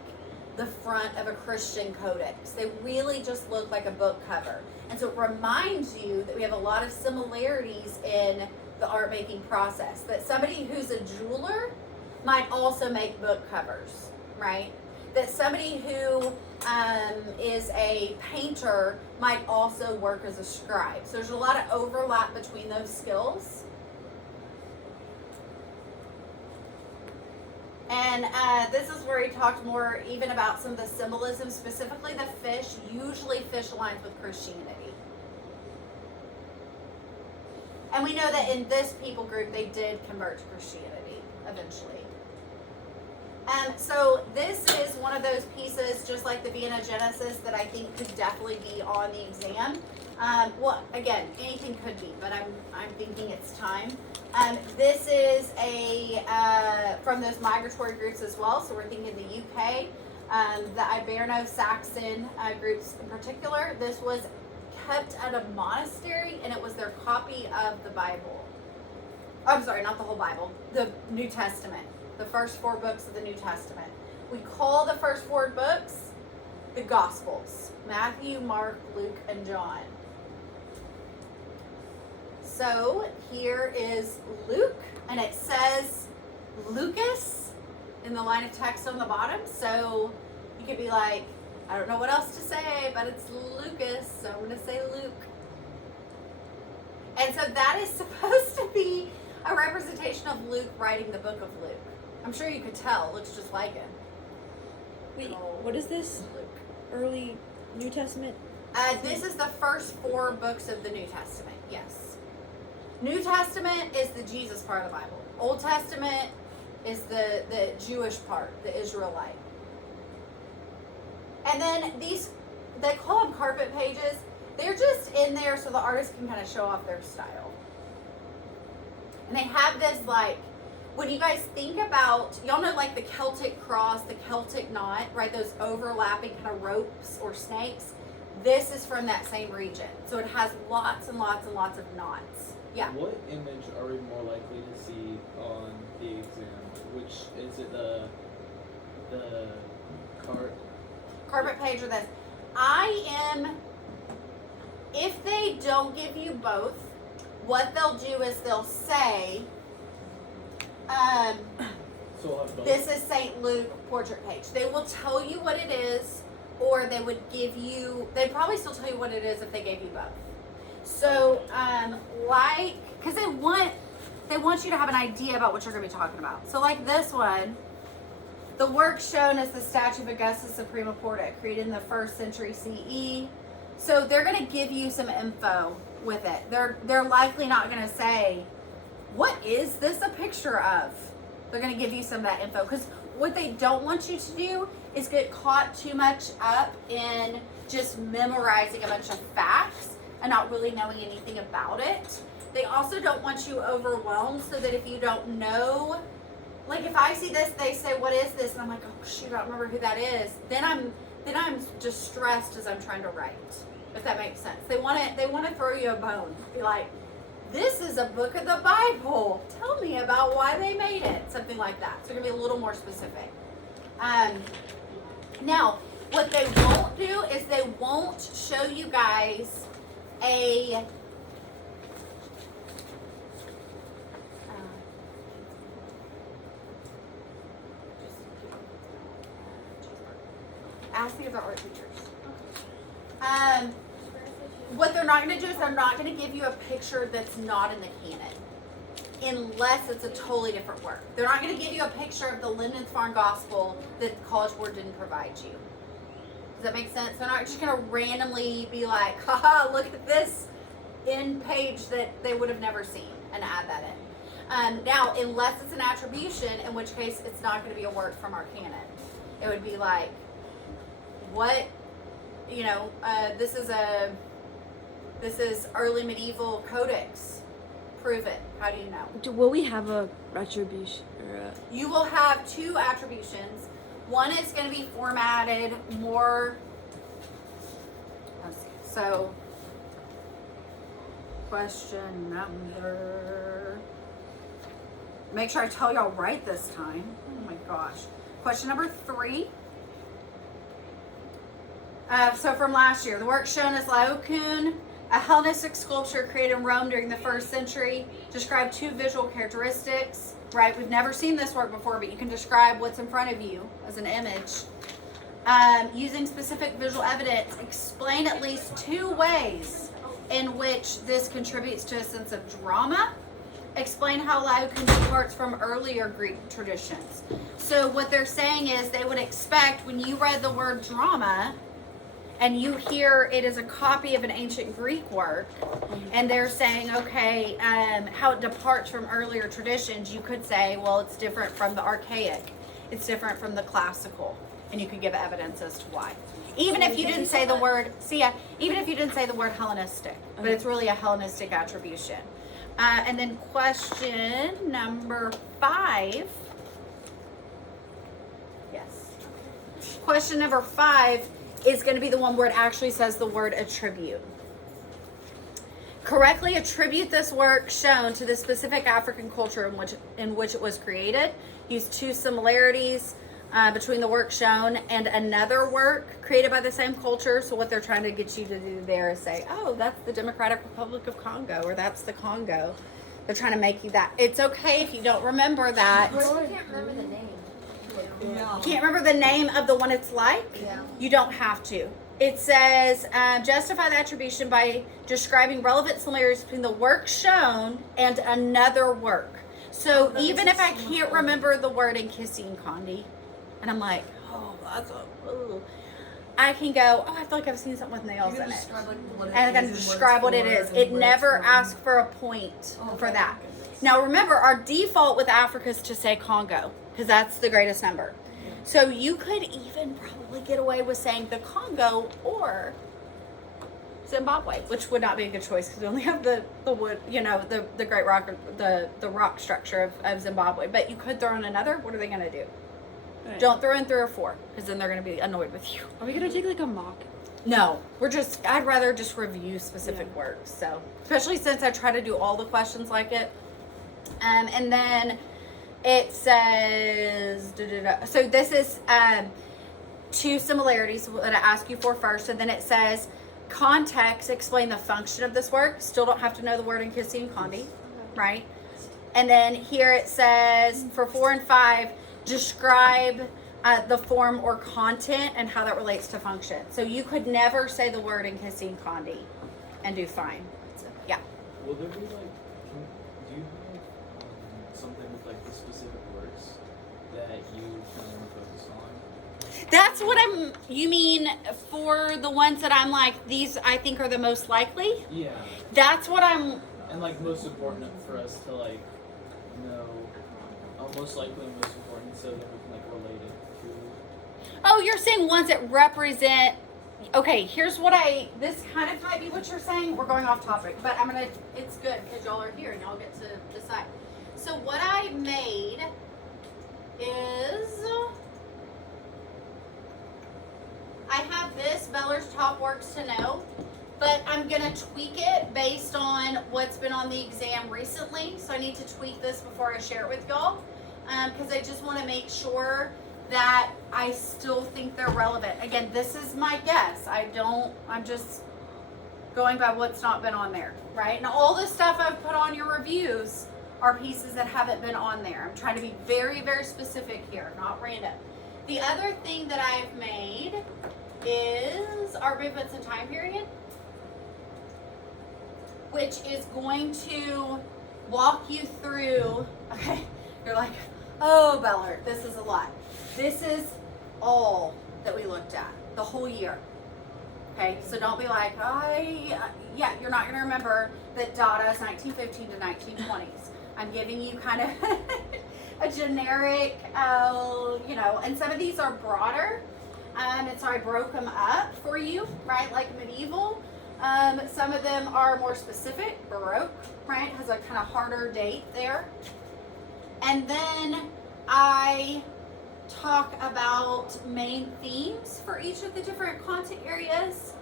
the front of a Christian codex. They really just look like a book cover. And so it reminds you that we have a lot of similarities in the art making process. That somebody who's a jeweler might also make book covers, right? That somebody who is a painter might also work as a scribe. So there's a lot of overlap between those skills. And this is where he talked more even about some of the symbolism, specifically the fish. Usually fish aligns with Christianity. And we know that in this people group, they did convert to Christianity eventually. So this is one of those pieces, just like the Vienna Genesis, that I think could definitely be on the exam. Well, again, anything could be, but I'm thinking it's time. This is from those migratory groups as well. So we're thinking the UK, the Iberno-Saxon groups in particular. This was kept at a monastery, and it was their copy of the Bible. I'm sorry, not the whole Bible, the New Testament, the first 4 books of the New Testament. We call the first 4 books the Gospels: Matthew, Mark, Luke, and John. So here is Luke, and it says Lucas in the line of text on the bottom. So you could be like, I don't know what else to say, but it's Lucas, so I'm going to say Luke. And so that is supposed to be a representation of Luke writing the book of Luke. I'm sure you could tell. It looks just like him. Wait, what is this? Luke. Early New Testament? This is the first 4 books of the New Testament, yes. New Testament is the Jesus part of the Bible. Old Testament is the Jewish part, the Israelite. And then these, they call them carpet pages. They're just in there so the artist can kind of show off their style. And they have this, like, when you guys think about, y'all know like the Celtic cross, the Celtic knot, right? Those overlapping kind of ropes or snakes. This is from that same region. So it has lots and lots and lots of knots. Yeah. What image are we more likely to see on the exam? Which is it, the Carpet page or this? If they don't give you both, what they'll do is they'll say, So we'll have both. this is St. Luke portrait page. They will tell you what it is, or they would give you, they'd probably still tell you what it is if they gave you both. So, because they want you to have an idea about what you're going to be talking about. So like this one, the work shown is the statue of Augustus Suprema Porta, created in the 1st century CE. So they're going to give you some info with it. They're likely not going to say, what is this a picture of? They're going to give you some of that info, because what they don't want you to do is get caught too much up in just memorizing a bunch of facts and not really knowing anything about it. They also don't want you overwhelmed, so that if you don't know, like if I see this, they say, what is this? And I'm like, oh shoot, I don't remember who that is. Then I'm just stressed as I'm trying to write, if that makes sense. They want to throw you a bone. Be like, this is a book of the Bible. Tell me about why they made it. Something like that. So they're going to be a little more specific. Now, what they won't do is they won't show you guys a ask the other art teachers. What they're not going to do is they're not going to give you a picture that's not in the canon, unless it's a totally different work. They're not going to give you a picture of the Lindisfarne Gospel that the College Board didn't provide you. Does that make sense? They're not just going to randomly be like, haha, look at this in page that they would have never seen, and add that in. Now, unless it's an attribution, in which case it's not going to be a work from our canon. It would be like, what, this is early medieval codex prove it? How do you know? Will we have a retribution or a... You will have two attributions. One is going to be formatted more. Let's see. So, question number. Make sure I tell y'all right this time. Oh my gosh. Question number 3. So from last year, the work shown is Laocoon, a Hellenistic sculpture created in Rome during the 1st century. Describe 2 visual characteristics. Right, we've never seen this work before, but you can describe what's in front of you as an image. Using specific visual evidence, explain at least 2 ways in which this contributes to a sense of drama. Explain how Laocoon departs from earlier Greek traditions. So what they're saying is they would expect when you read the word drama and you hear it is a copy of an ancient Greek work, and they're saying, okay, how it departs from earlier traditions, you could say, well, it's different from the archaic. It's different from the classical. And you could give evidence as to why. Even if you didn't say the word, even if you didn't say the word Hellenistic, but it's really a Hellenistic attribution. And then question number 5. Yes. Question number 5 is going to be the one where it actually says the word attribute. Correctly attribute this work shown to the specific African culture in which it was created. Use 2 similarities between the work shown and another work created by the same culture. So what they're trying to get you to do there is say, oh, that's the Democratic Republic of Congo, or that's the Congo. They're trying to make you that. It's okay if you don't remember that. I can't remember the name. You can't remember the name of the one it's like? Yeah. You don't have to. It says, justify the attribution by describing relevant similarities between the work shown and another work. So even if I can't remember the word in Kissing Condi, and I'm like, oh, that's a, ooh, I can go, oh, I feel like I've seen something with nails in it. And I can describe what it is. It never asks for a point for that. Now remember, our default with Africa is to say Congo, because that's the greatest number. So you could even probably get away with saying the Congo or Zimbabwe, which would not be a good choice because we only have the wood, the great rock, the rock structure of Zimbabwe. But you could throw in another. What are they going to do? Right. Don't throw in 3 or 4 because then they're going to be annoyed with you. Are we gonna take like a mock? No, I'd rather just review specific works. So, especially since I try to do all the questions like it. And then it says, so this is 2 similarities that I ask you for first. And then it says, context, explain the function of this work. Still don't have to know the word in Kissy and Condi, right? And then here it says, for 4 and 5, describe the form or content and how that relates to function. So you could never say the word in Kissy and Condi and do fine. Yeah. Will there be like, do you have something with like the specific works that you kind of want to focus on? That's what you mean for the ones that I'm like, these I think are the most likely? Yeah. That's what I'm, And like most important for us to like know, most likely and most important so that we can like relate it to. oh, you're saying ones that represent, okay, here's what this kind of might be what you're saying. We're going off topic, but it's good because y'all are here and y'all get to decide. So what I made is, I have this, Beller's Top Works to Know, but I'm going to tweak it based on what's been on the exam recently. So I need to tweak this before I share it with y'all because I just want to make sure that I still think they're relevant. Again, this is my guess. I'm just going by what's not been on there, right? And all the stuff I've put on your reviews are pieces that haven't been on there. I'm trying to be very, very specific here, not random. The other thing that I've made is our movements and time period, which is going to walk you through, okay, you're like, oh, Beller, this is a lot. This is all that we looked at, the whole year. Okay, so don't be like, you're not going to remember that Dada is 1915 to 1920s. I'm giving you kind of a generic, and some of these are broader. And so I broke them up for you, right, like medieval. Some of them are more specific, Baroque, right? Has a kind of harder date there. And then I talk about main themes for each of the different content areas.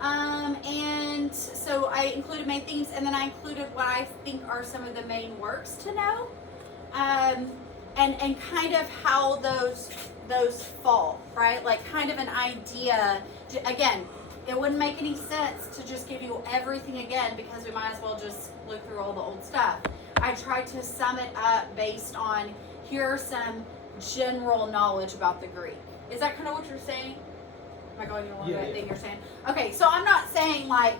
And so I included main themes, and then I included what I think are some of the main works to know. And kind of how those fall, right? Like kind of an idea. Again, it wouldn't make any sense to just give you everything again because we might as well just look through all the old stuff. I tried to sum it up based on here are some general knowledge about the Greek. Is that kind of what you're saying? Am I going along with that thing you're saying? Okay, so I'm not saying like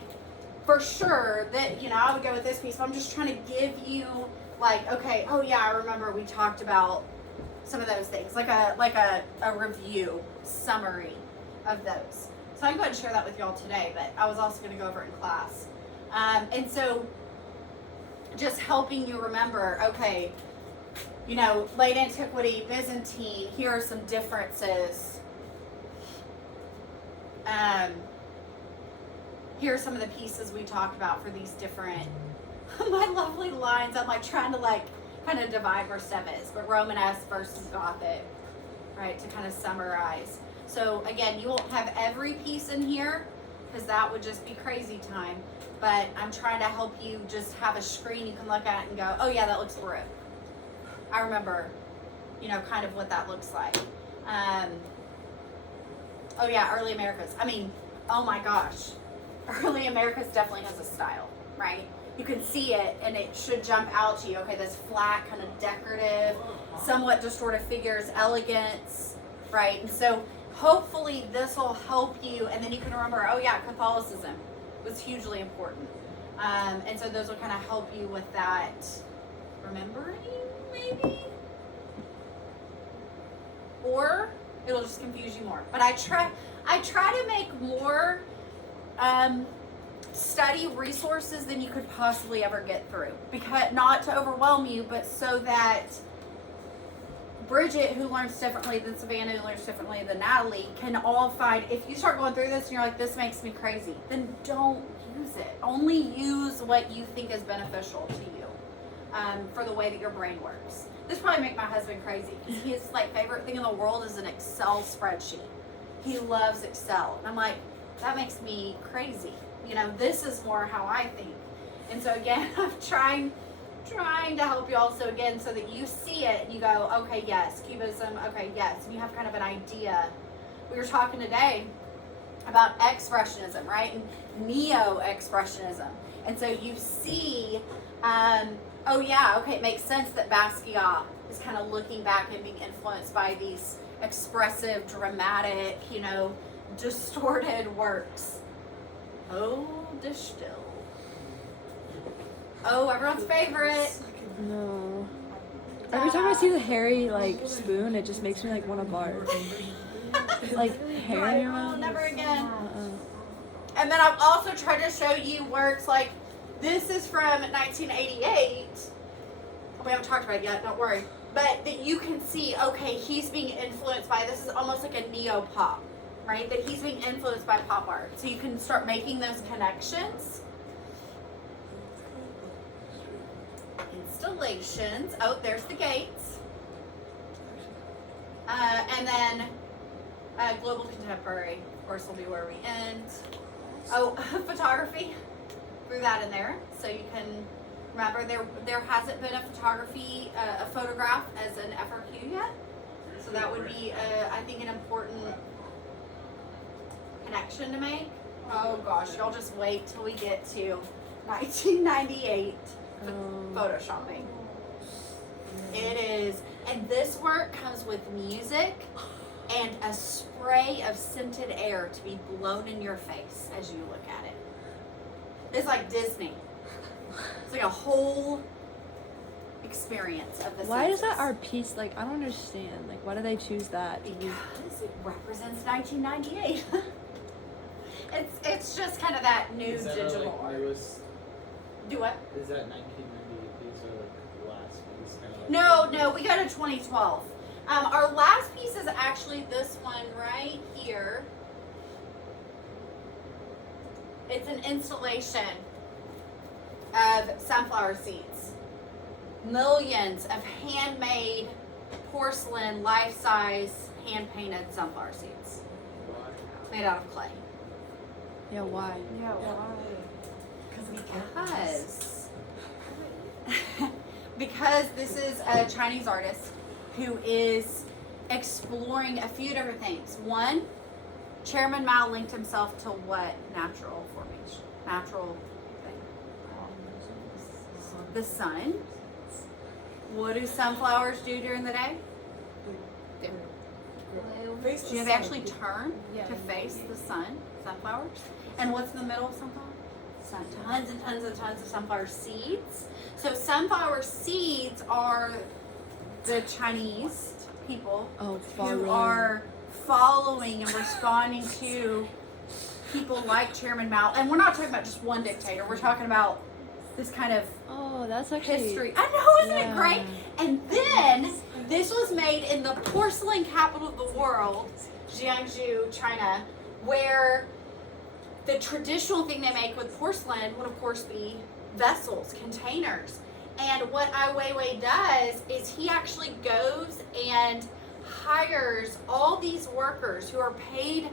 for sure that, you know, I would go with this piece, but I'm just trying to give you like, okay, oh yeah, I remember we talked about some of those things, like a review summary of those. So I can go ahead and share that with y'all today, but I was also going to go over it in class. And so just helping you remember, okay, you know, late antiquity, Byzantine, here are some differences. Here are some of the pieces we talked about for these different, my lovely lines. I'm like trying to like kind of divide where stuff is, but Romanesque versus Gothic, right, to kind of summarize. So again, you won't have every piece in here because that would just be crazy time. But I'm trying to help you just have a screen you can look at and go, oh yeah, that looks Baroque. I remember, you know, kind of what that looks like. Oh yeah, early Americas. I mean, oh my gosh. Early Americas definitely has a style, right? You can see it and it should jump out to you. Okay, this flat, kind of decorative, somewhat distorted figures, elegance, right? And so hopefully this will help you, and then you can remember, oh yeah, Catholicism was hugely important. And so those will kind of help you with that remembering, maybe? Or it'll just confuse you more. But I try to make more study resources than you could possibly ever get through. Because not to overwhelm you, but so that Bridget, who learns differently than Savannah, who learns differently than Natalie, can all find, if you start going through this and you're like, this makes me crazy, then don't use it. Only use what you think is beneficial to you for the way that your brain works. This probably make my husband crazy because his like favorite thing in the world is an Excel spreadsheet. He loves Excel. And I'm like, that makes me crazy. You know, this is more how I think. And so again, I'm trying to help you also again so that you see it and you go, okay, yes, Cubism, okay, yes, and you have kind of an idea. We were talking today about expressionism, right? And neo-expressionism. And so you see, oh yeah, okay, it makes sense that Basquiat is kind of looking back and being influenced by these expressive, dramatic, you know, distorted works. Oh, distill. Oh, everyone's favorite. No. Every time I see the hairy like spoon, it just makes me like want to barf. Like hair in your mouth. Never again. And then I've also tried to show you works like this is from 1988. We haven't talked about it yet, don't worry. But that you can see, okay, he's being influenced by, this is almost like a neo-pop, right? That he's being influenced by pop art. So you can start making those connections. Installations. Oh, there's the gates. And then global contemporary, of course, will be where we end. Oh, photography. Threw that in there so you can remember there hasn't been a photography, a photograph as an FRQ yet. So that would be, I think, an important connection to make. Oh gosh, y'all just wait till we get to 1998 photoshopping. It is, and this work comes with music and a spray of scented air to be blown in your face as you look at it. It's like Disney. It's like a whole experience of the Why is senses. that our piece? Like, I don't understand. Like, why do they choose that? Because it represents 1998. It's just kind of that new Is that digital our, like, art. newest, Do what? is that 1998 piece or like the last piece? Kind of like No, we go to 2012. Our last piece is actually this one right here. It's an installation of sunflower seeds. Millions of handmade porcelain, life-size, hand-painted sunflower seeds made out of clay. Yeah, why? Yeah, why? Because this is a Chinese artist who is exploring a few different things. One, Chairman Mao linked himself to what natural formation? Natural thing. The sun. What do sunflowers do during the day? Do they actually turn to face the sun? Sunflowers. And what's in the middle of sunflower? Sun. Tons and tons and tons of sunflower seeds. So sunflower seeds are the Chinese people Oh, who are following and responding to people like Chairman Mao. And we're not talking about just one dictator. We're talking about this kind of Oh, that's actually history. I know, isn't yeah. it great? And then this was made in the porcelain capital of the world, Jiangsu, China, where the traditional thing they make with porcelain would of course be vessels, containers. And what Ai Weiwei does is he actually goes and hires all these workers who are paid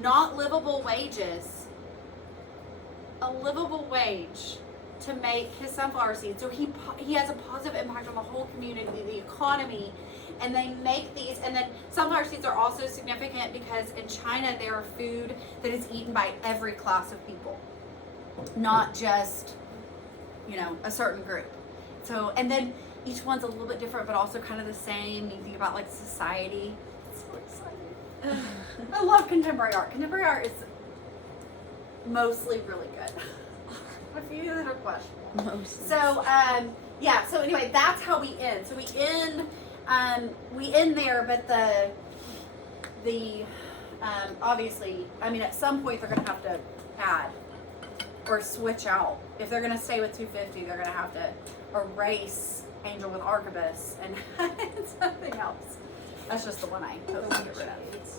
not livable wages, a livable wage, to make his sunflower seeds. So he has a positive impact on the whole community, the economy, and they make these. And then sunflower seeds are also significant because in China they are food that is eaten by every class of people, not just, you know, a certain group. So, and then each one's a little bit different, but also kind of the same. You think about like society. It's so exciting. I love contemporary art. Contemporary art is mostly really good. A few that are questionable. Mostly. So, yeah. So anyway, that's how we end. So we end there, but the obviously, I mean, at some point they're gonna have to add or switch out. If they're gonna stay with 250, they're gonna have to erase Angel with Arquebus and something else. That's just the one I totally get rid of.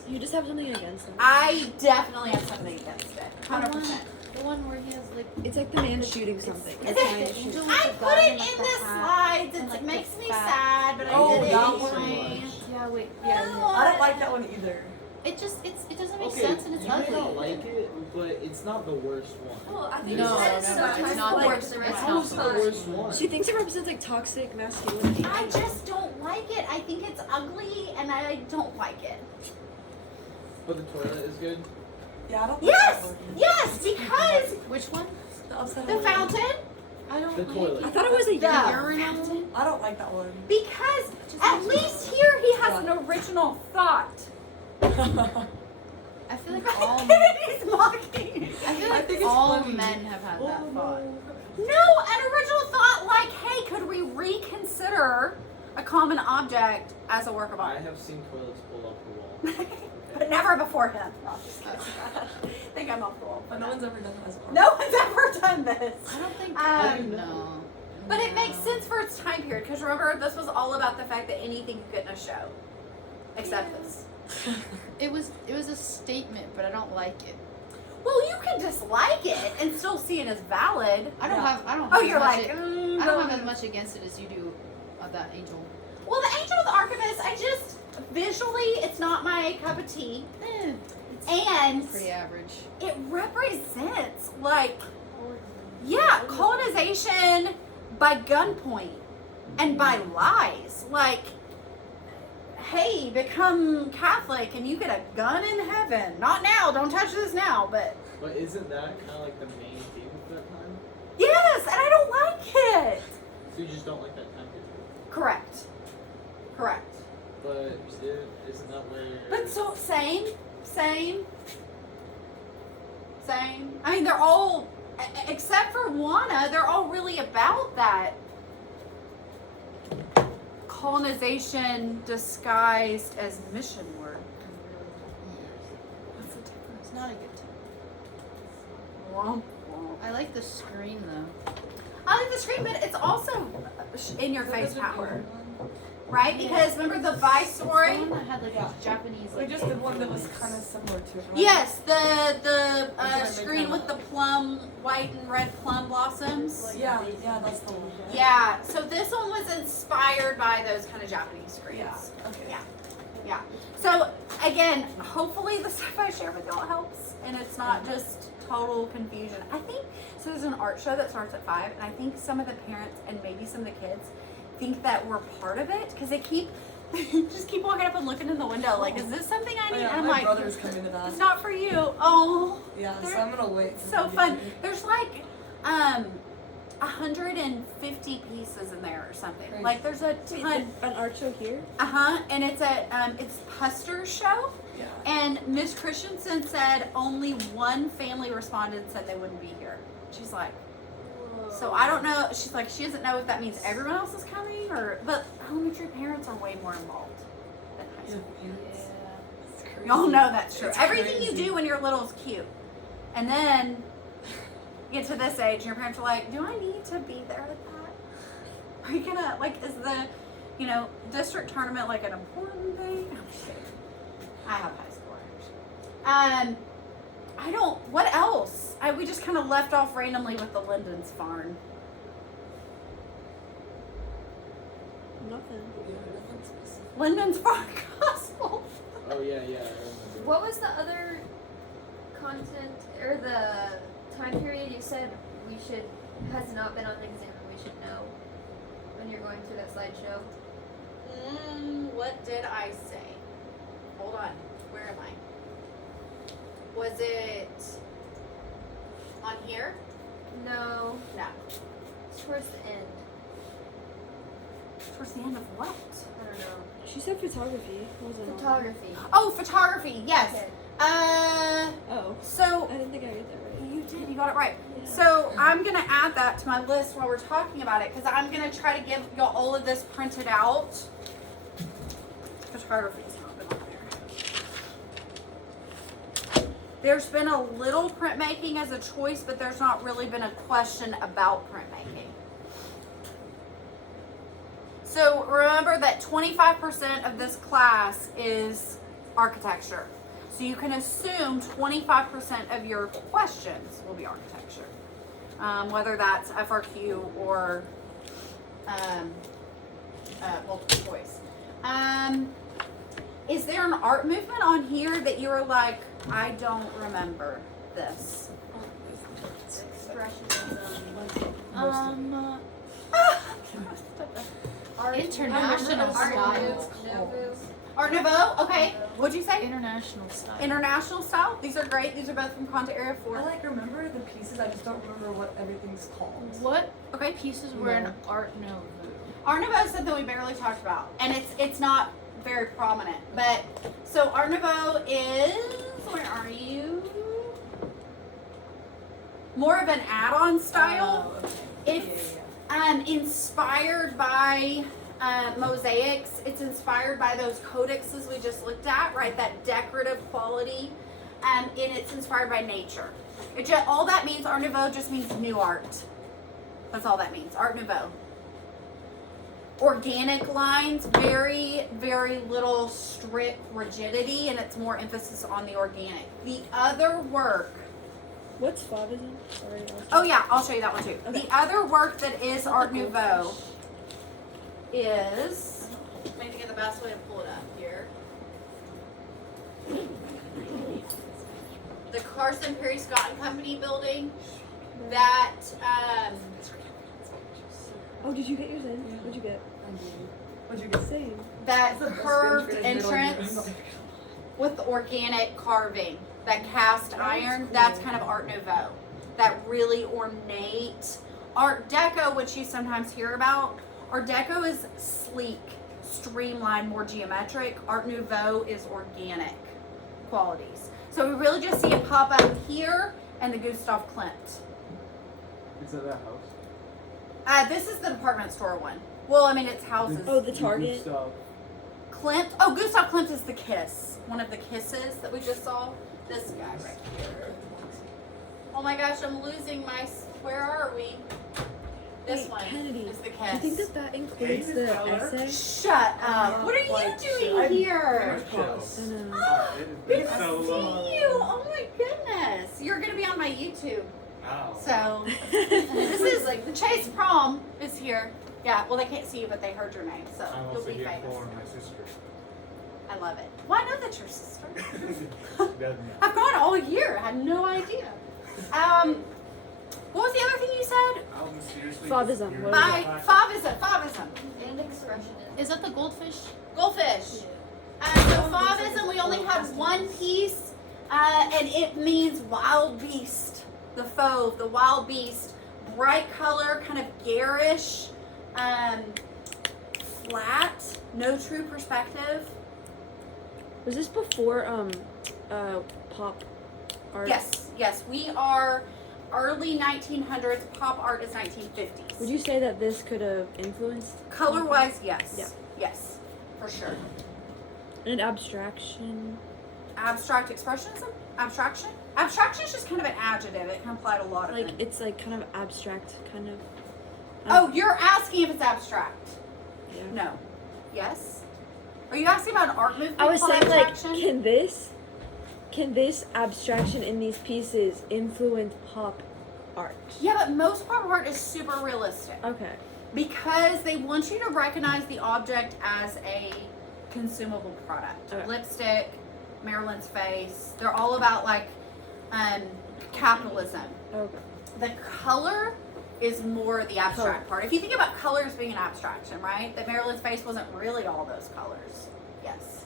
You just have something against them. I definitely have something against it. 100%. The one where he has like It's like the man shooting something. Is It's it? trying to shoot. Angel I with the put gun it and, like, in the the hat slides. and, It like, makes the me fat- sad, but Oh, I did it that anyway. Yeah, wait, I yeah. don't no. I don't like that one either. It just it doesn't make Okay, sense and it's you may ugly. not like it, but it's not the worst one. Well, I think No, it's no, it's not like, worse. It's how not is It's it the worse? worst one. She thinks it represents like toxic masculinity. I just don't like it. I think it's ugly, and I don't like it. But the toilet is good. Yeah, I don't Yes, like yes, because Which one? that one. the fountain. I don't The like toilet. I thought it was a The urinal. fountain. I don't like that one. Because at least here he has an original thought. I feel like all He's mocking. I feel I like think it's all funny. men have had that Oh, thought. No, an original thought like, hey, could we reconsider a common object as a work of I art? have seen toilets pull off the wall. But never before him. No, I'm just kidding. I think I'm off the wall. But no one's ever done that as art. No one's ever done this. I don't think No. But it makes sense for its time period, because remember, this was all about the fact that anything could get in a show. Except this. It was a statement, but I don't like it. Well, you can dislike it and still see it as valid. I don't Yeah. have I don't Oh, have you're as much like, I don't have as much against it as you do of that angel. Well, the Angel with Archivist, I just, visually, it's not my cup of tea. And Pretty average. it represents, like, yeah, colonization by gunpoint and by lies. Like, hey, become Catholic and you get a gun in heaven. Not now, don't touch this now, but But isn't that kind of like the main theme of that time? yes, and I don't like it. So you just don't like that time period. Correct. Correct. But isn't that where? But so, same. I mean, they're all, except for Juana, they're all really about that colonization disguised as mission work. What's the difference? It's not a good time. Womp womp. I like the screen though. I like the screen, but it's also in your face Those are power. the one. right? Because remember the Vice The story? one that had like Yeah. a Japanese We like. just did one that was kind of similar to it. Right? Yes, the That's what I screen made with the plum, white and red plum blossoms. Yeah, that's the one. Yeah, so this one was inspired by those kind of Japanese screens. Yeah. Okay. Yeah. So again, hopefully the stuff I share with y'all helps and it's not just total confusion. I think so there's an art show that starts at 5 and I think some of the parents and maybe some of the kids think that we're part of it because they keep just keep walking up and looking in the window like, is this something I Oh, need? yeah, And I'm my like, brother's coming to that. it's not for you. Oh, Yeah, so they're I'm gonna wait. so fun. There's like 150 pieces in there or something. Crazy. Like there's a Wait, ton. an art show here? And it's it's Puster's show. Yeah. And Miss Christensen said only one family responded and said they wouldn't be here. She's like, so I don't know. She's like, she doesn't know if that means everyone else is coming or, but elementary parents are way more involved than high school. It's crazy. Y'all know that's true. It's Everything you crazy. do when you're little is cute. And then you get to this age and your parents are like, do I need to be there with that? Are you gonna, like, is the, district tournament like an important thing? I'm just kidding. I have high schoolers. I don't, what else? We just kind of left off randomly with the Linden's Farm. Nothing. Yeah, nothing specific. Linden's Farm Gospel. Oh yeah, I remember. What was the other content or the time period you said has not been on the exam we should know when you're going through that slideshow? What did I say? Hold on. Where am I? Was it on here? No, No. it's towards the end. Towards the end of what? I don't know. She said photography. What was it on? Photography. Oh, photography. Yes. Okay. Oh. So I didn't think I read that right. you did. You got it right. Yeah. So I'm gonna add that to my list while we're talking about it because I'm gonna try to give y'all all of this printed out. Photography has not been on there. There's been a little printmaking as a choice, but there's not really been a question about printmaking. So remember that 25% of this class is architecture. So you can assume 25% of your questions will be architecture. Whether that's FRQ or multiple choice. Is there an art movement on here that you were like, I don't remember this? Expressionism. International Art style. Nouveau. Art Nouveau, okay. What'd you say? International style. International style. These are great. These are both from Conta Area 4. I remember the pieces. I just don't remember what everything's called. What Okay. pieces were in Art Nouveau? Art Nouveau is something we barely talked about, and it's not very prominent. But so Art Nouveau is, where are you? More of an add-on style. Oh, okay. It's inspired by mosaics. It's inspired by those codexes we just looked at, right? That decorative quality, and it's inspired by nature. All that means Art Nouveau just means new art. That's all that means. Art Nouveau. Organic lines, very, very little strict rigidity, and it's more emphasis on the organic. The other work. What's Fauvism? Sorry, Oh yeah, I'll show you that one too. Okay. The other work that is Art Nouveau is, let me think of the best way to pull it up here. The Carson Perry Scott and Company building. That Oh, did you get yours in? Yeah. What'd you get? What'd you get? Same. that It's the best curved French fries I've ever entrance eaten. with organic carving, that cast iron, that's kind of Art Nouveau. That really ornate Art Deco, which you sometimes hear about. Art Deco is sleek, streamlined, more geometric. Art Nouveau is organic qualities. So we really just see it pop up here and the Gustav Klimt. Is that a house? This is the department store one. Well, I mean, it's houses. Oh, the Target. Gustav. Klimt. Oh, Gustav Klimt is the Kiss. One of the Kisses that we just saw. This guy right here. Oh my gosh, I'm losing my. Where are we? This Wait, one Kennedy, is the do you kiss. think that includes the essay? Shut up. What are you doing here? I know. Good to see you. Oh my goodness. You're going to be on my YouTube. So, this is like the Chase Prom is here. Yeah, well, they can't see you, but they heard your name. So, I'm you'll also be here famous. for my sister. I love it. Well, I know that's your sister. Doesn't I've gone all year. I had no idea. What was the other thing you said? I'll mysteriously Favism, disappear. what is By Favism. And expressionism. Is that the goldfish? Goldfish. So Favism, we only had one piece, and it means wild beast. The fauve, the wild beast. Bright color, kind of garish, flat, no true perspective. Was this before pop art? Yes, we are early 1900s. Pop art is 1950s. Would you say that this could have influenced Color-wise, yes. Yeah. Yes, for sure. an abstraction? Abstract expressionism? Abstraction? Abstraction is just kind of an adjective. It can apply to a lot of Like things. it's like kind of abstract, kind of. Oh, you're asking if it's abstract? Yeah. No. Yes? Are you asking about an art movement I was called saying like, abstraction? can this abstraction in these pieces influence pop art? Yeah, but most pop art is super realistic. Okay. Because they want you to recognize the object as a consumable product. Okay. Lipstick, Marilyn's face, they're all about like capitalism. Okay. The color is more the abstract part. If you think about colors being an abstraction, right? That Marilyn's face wasn't really all those colors. Yes.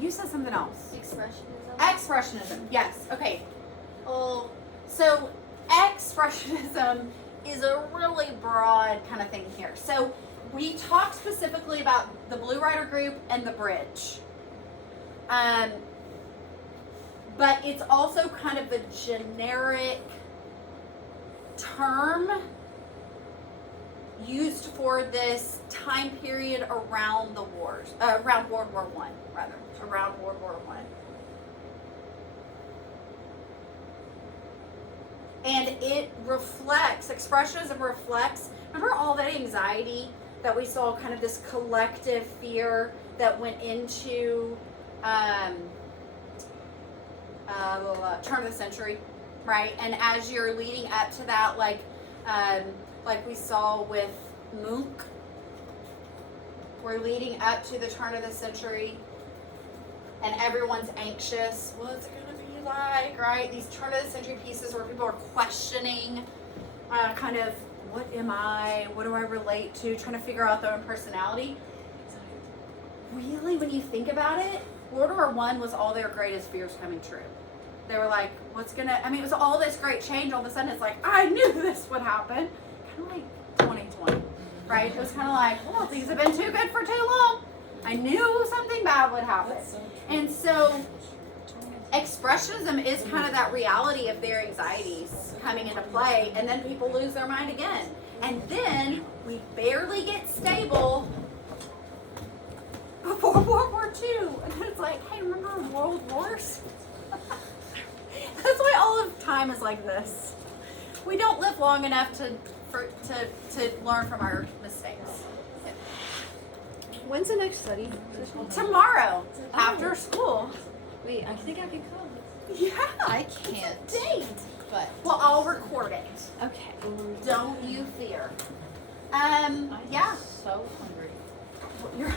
You said something else. Expressionism. Expressionism. Yes. Okay. Oh, so expressionism is a really broad kind of thing here. So we talked specifically about the Blue Rider Group and the Bridge. But it's also kind of a generic term used for this time period around the wars, around World War One, rather, around World War One. And it reflects, expressionism reflects, remember all that anxiety that we saw, kind of this collective fear that went into turn of the century, right? And as you're leading up to that, like we saw with Munch, we're leading up to the turn of the century, and everyone's anxious. What's it gonna be like, right? These turn of the century pieces where people are questioning, kind of, what am I? What do I relate to? Trying to figure out their own personality. Really, when you think about it, World War One was all their greatest fears coming true. They were like, what's gonna, I mean, it was all this great change. All of a sudden, it's like, I knew this would happen. Kind of like 2020, right? It was kind of like, well, things have been too good for too long. I knew something bad would happen. And so, expressionism is kind of that reality of their anxieties coming into play, and then people lose their mind again. And then we barely get stable before World War II. And then it's like, hey, remember World Wars? That's why all of time is like this. We don't live long enough to learn from our mistakes. When's the next study session? Tomorrow, after school. Wait, I think I can come. Yeah. I can't. Date. But Well, I'll record it. okay. Don't you fear. I'm Yeah. so hungry. You're,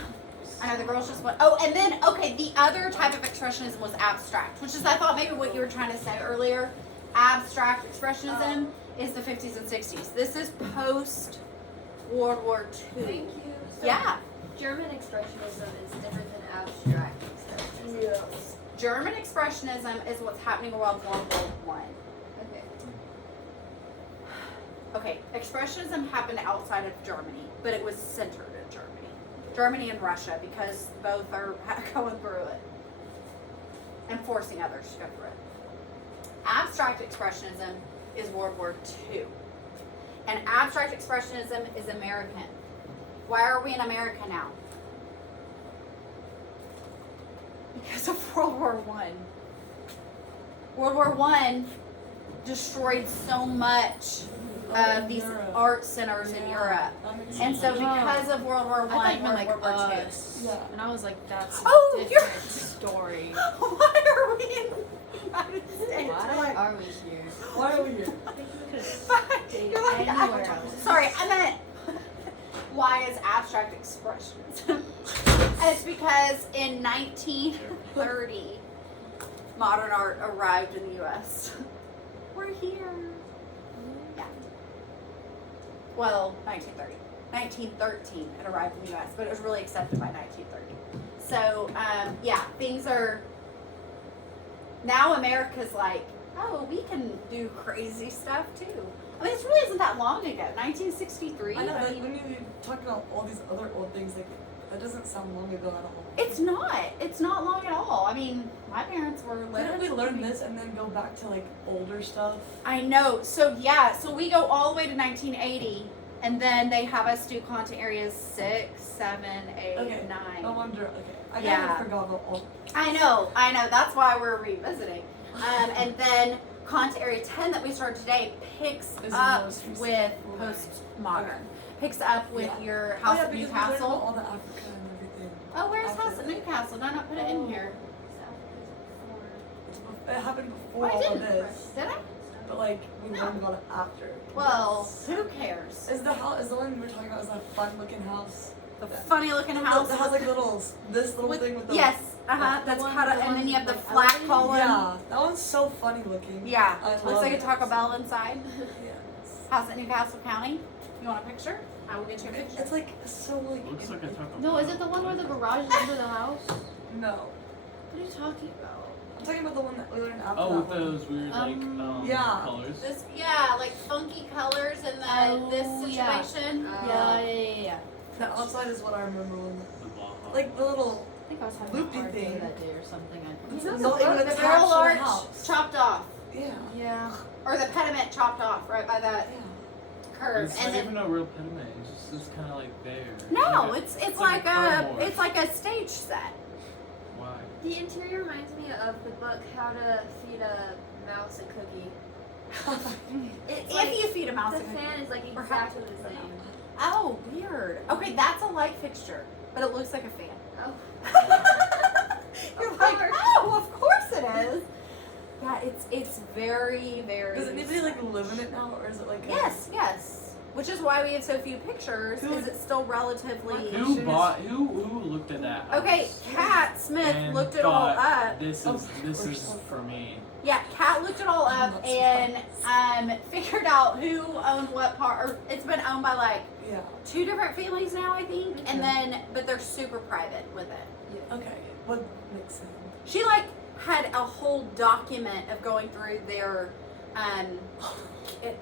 I know the girls just went. Oh, and then okay, the other type of expressionism was abstract, which is I thought maybe what you were trying to say earlier. Abstract expressionism is the 50s and 60s. This is post World War II. Thank you. So Yeah. German expressionism is different than abstract expressionism. Yes. German expressionism is what's happening around World War One. Okay. Okay, expressionism happened outside of Germany, but it was centered in Germany. Germany and Russia, because both are going through it and forcing others to go through it. Abstract expressionism is World War II. And abstract expressionism is American. Why are we in America now? Because of World War One. World War One destroyed so much of these art centers in Europe. And so because of World War I thought One you meant or like World War Two. us. Yeah. And I was like, that's a Oh, you're- different story. Why are we in the United States? Why are we here? Why are we here? You're like, Anywhere else. Sorry, I meant why is abstract expressions? And it's because in 1930, modern art arrived in the U.S. We're here. Yeah. Well, 1930. 1913 it arrived in the U.S., but it was really accepted by 1930. So, yeah, things are, now America's like, oh, we can do crazy stuff too. I mean, it really isn't that long ago, 1963. I know, but when you talk about all these other old things, like, that doesn't sound long ago at all. It's not. It's not long at all. I mean, my parents were Couldn't we living. learn this and then go back to, like, older stuff? I know. So yeah. So we go all the way to 1980, and then they have us do content areas 6, 7, 8, Okay. 9. I wonder, okay. I kind Yeah. of forgot about all. I know. That's why we're revisiting. And then content area 10 that we started today picks Is the up most recent. with Right. postmodern. Okay. Picks up with Yeah. your Oh, House yeah, of because we learned about Newcastle. all the Africa and everything. Oh, where's After House of that. Newcastle? Did I not put it in here? It happened Oh, before I all of didn't. this, Did I? but like we learned about it after. Well, who cares? Is the house? Is the one we're talking about? Is that fun looking house? The funny looking That house. has like this little with, thing with the yes, the that's one- cut up, the and then one you have the with flat elevator? column. Yeah, that one's so funny looking. Yeah, I looks love like a it. Taco Bell inside. Yes. House at Newcastle County. You want a picture? I will get you a picture. It's like so like. Looks like a Taco No, Bell. is it the one where the garage is under the house? No, What are you talking about? I'm talking about the one that we learned after. Oh, with that one. those weird like Yeah. colors. This, yeah, like funky colors in the Oh, this yeah. situation. Yeah. The outside is what I remember when, The Baja. like the little. I think I was having Loopy a hard day thing. that day or something. It's No, not even the attached barrel to the arch house. chopped off, Yeah. Yeah. or the pediment chopped off right by that Yeah. curve, It's and not then even a real pediment. It's kind of like there. no, like it's like like a a cardboard. it's like a stage set. Why? The interior reminds me of the book How to Feed a Mouse a Cookie. It's If like you feed a mouse the a cookie. fan is like Or exactly the same. Oh, weird. Okay, that's a light fixture, but it looks like a fan. Oh. You're Of like, course. oh, of course it is. Yeah, it's very, very. Does anybody like live in it now, or is it like? Yes, yes. Which is why we have so few pictures, Who- because it's still relatively. Who Should bought? Who looked at that? House Okay, Kat Smith and looked it all thought, up. This Of is this course. is for me. Yeah, Kat looked it all I'm up not and figured out who owned what part. Or it's been owned by like Yeah. 2 different families now, I think. And Okay. then, but they're super private with it. Okay. What makes sense? She like had a whole document of going through their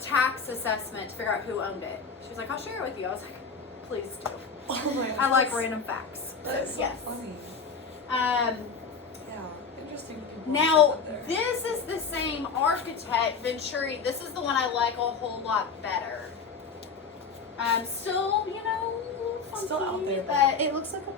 tax assessment to figure out who owned it. She was like, "I'll share it with you." I was like, "Please do." Oh my. I like that's- random facts. That's so yes. funny. Um, Yeah. Interesting. looking now bullshit up there. this is the same architect, Venturi. This is the one I like a whole lot better. Still, funky, Still out there, but it looks like a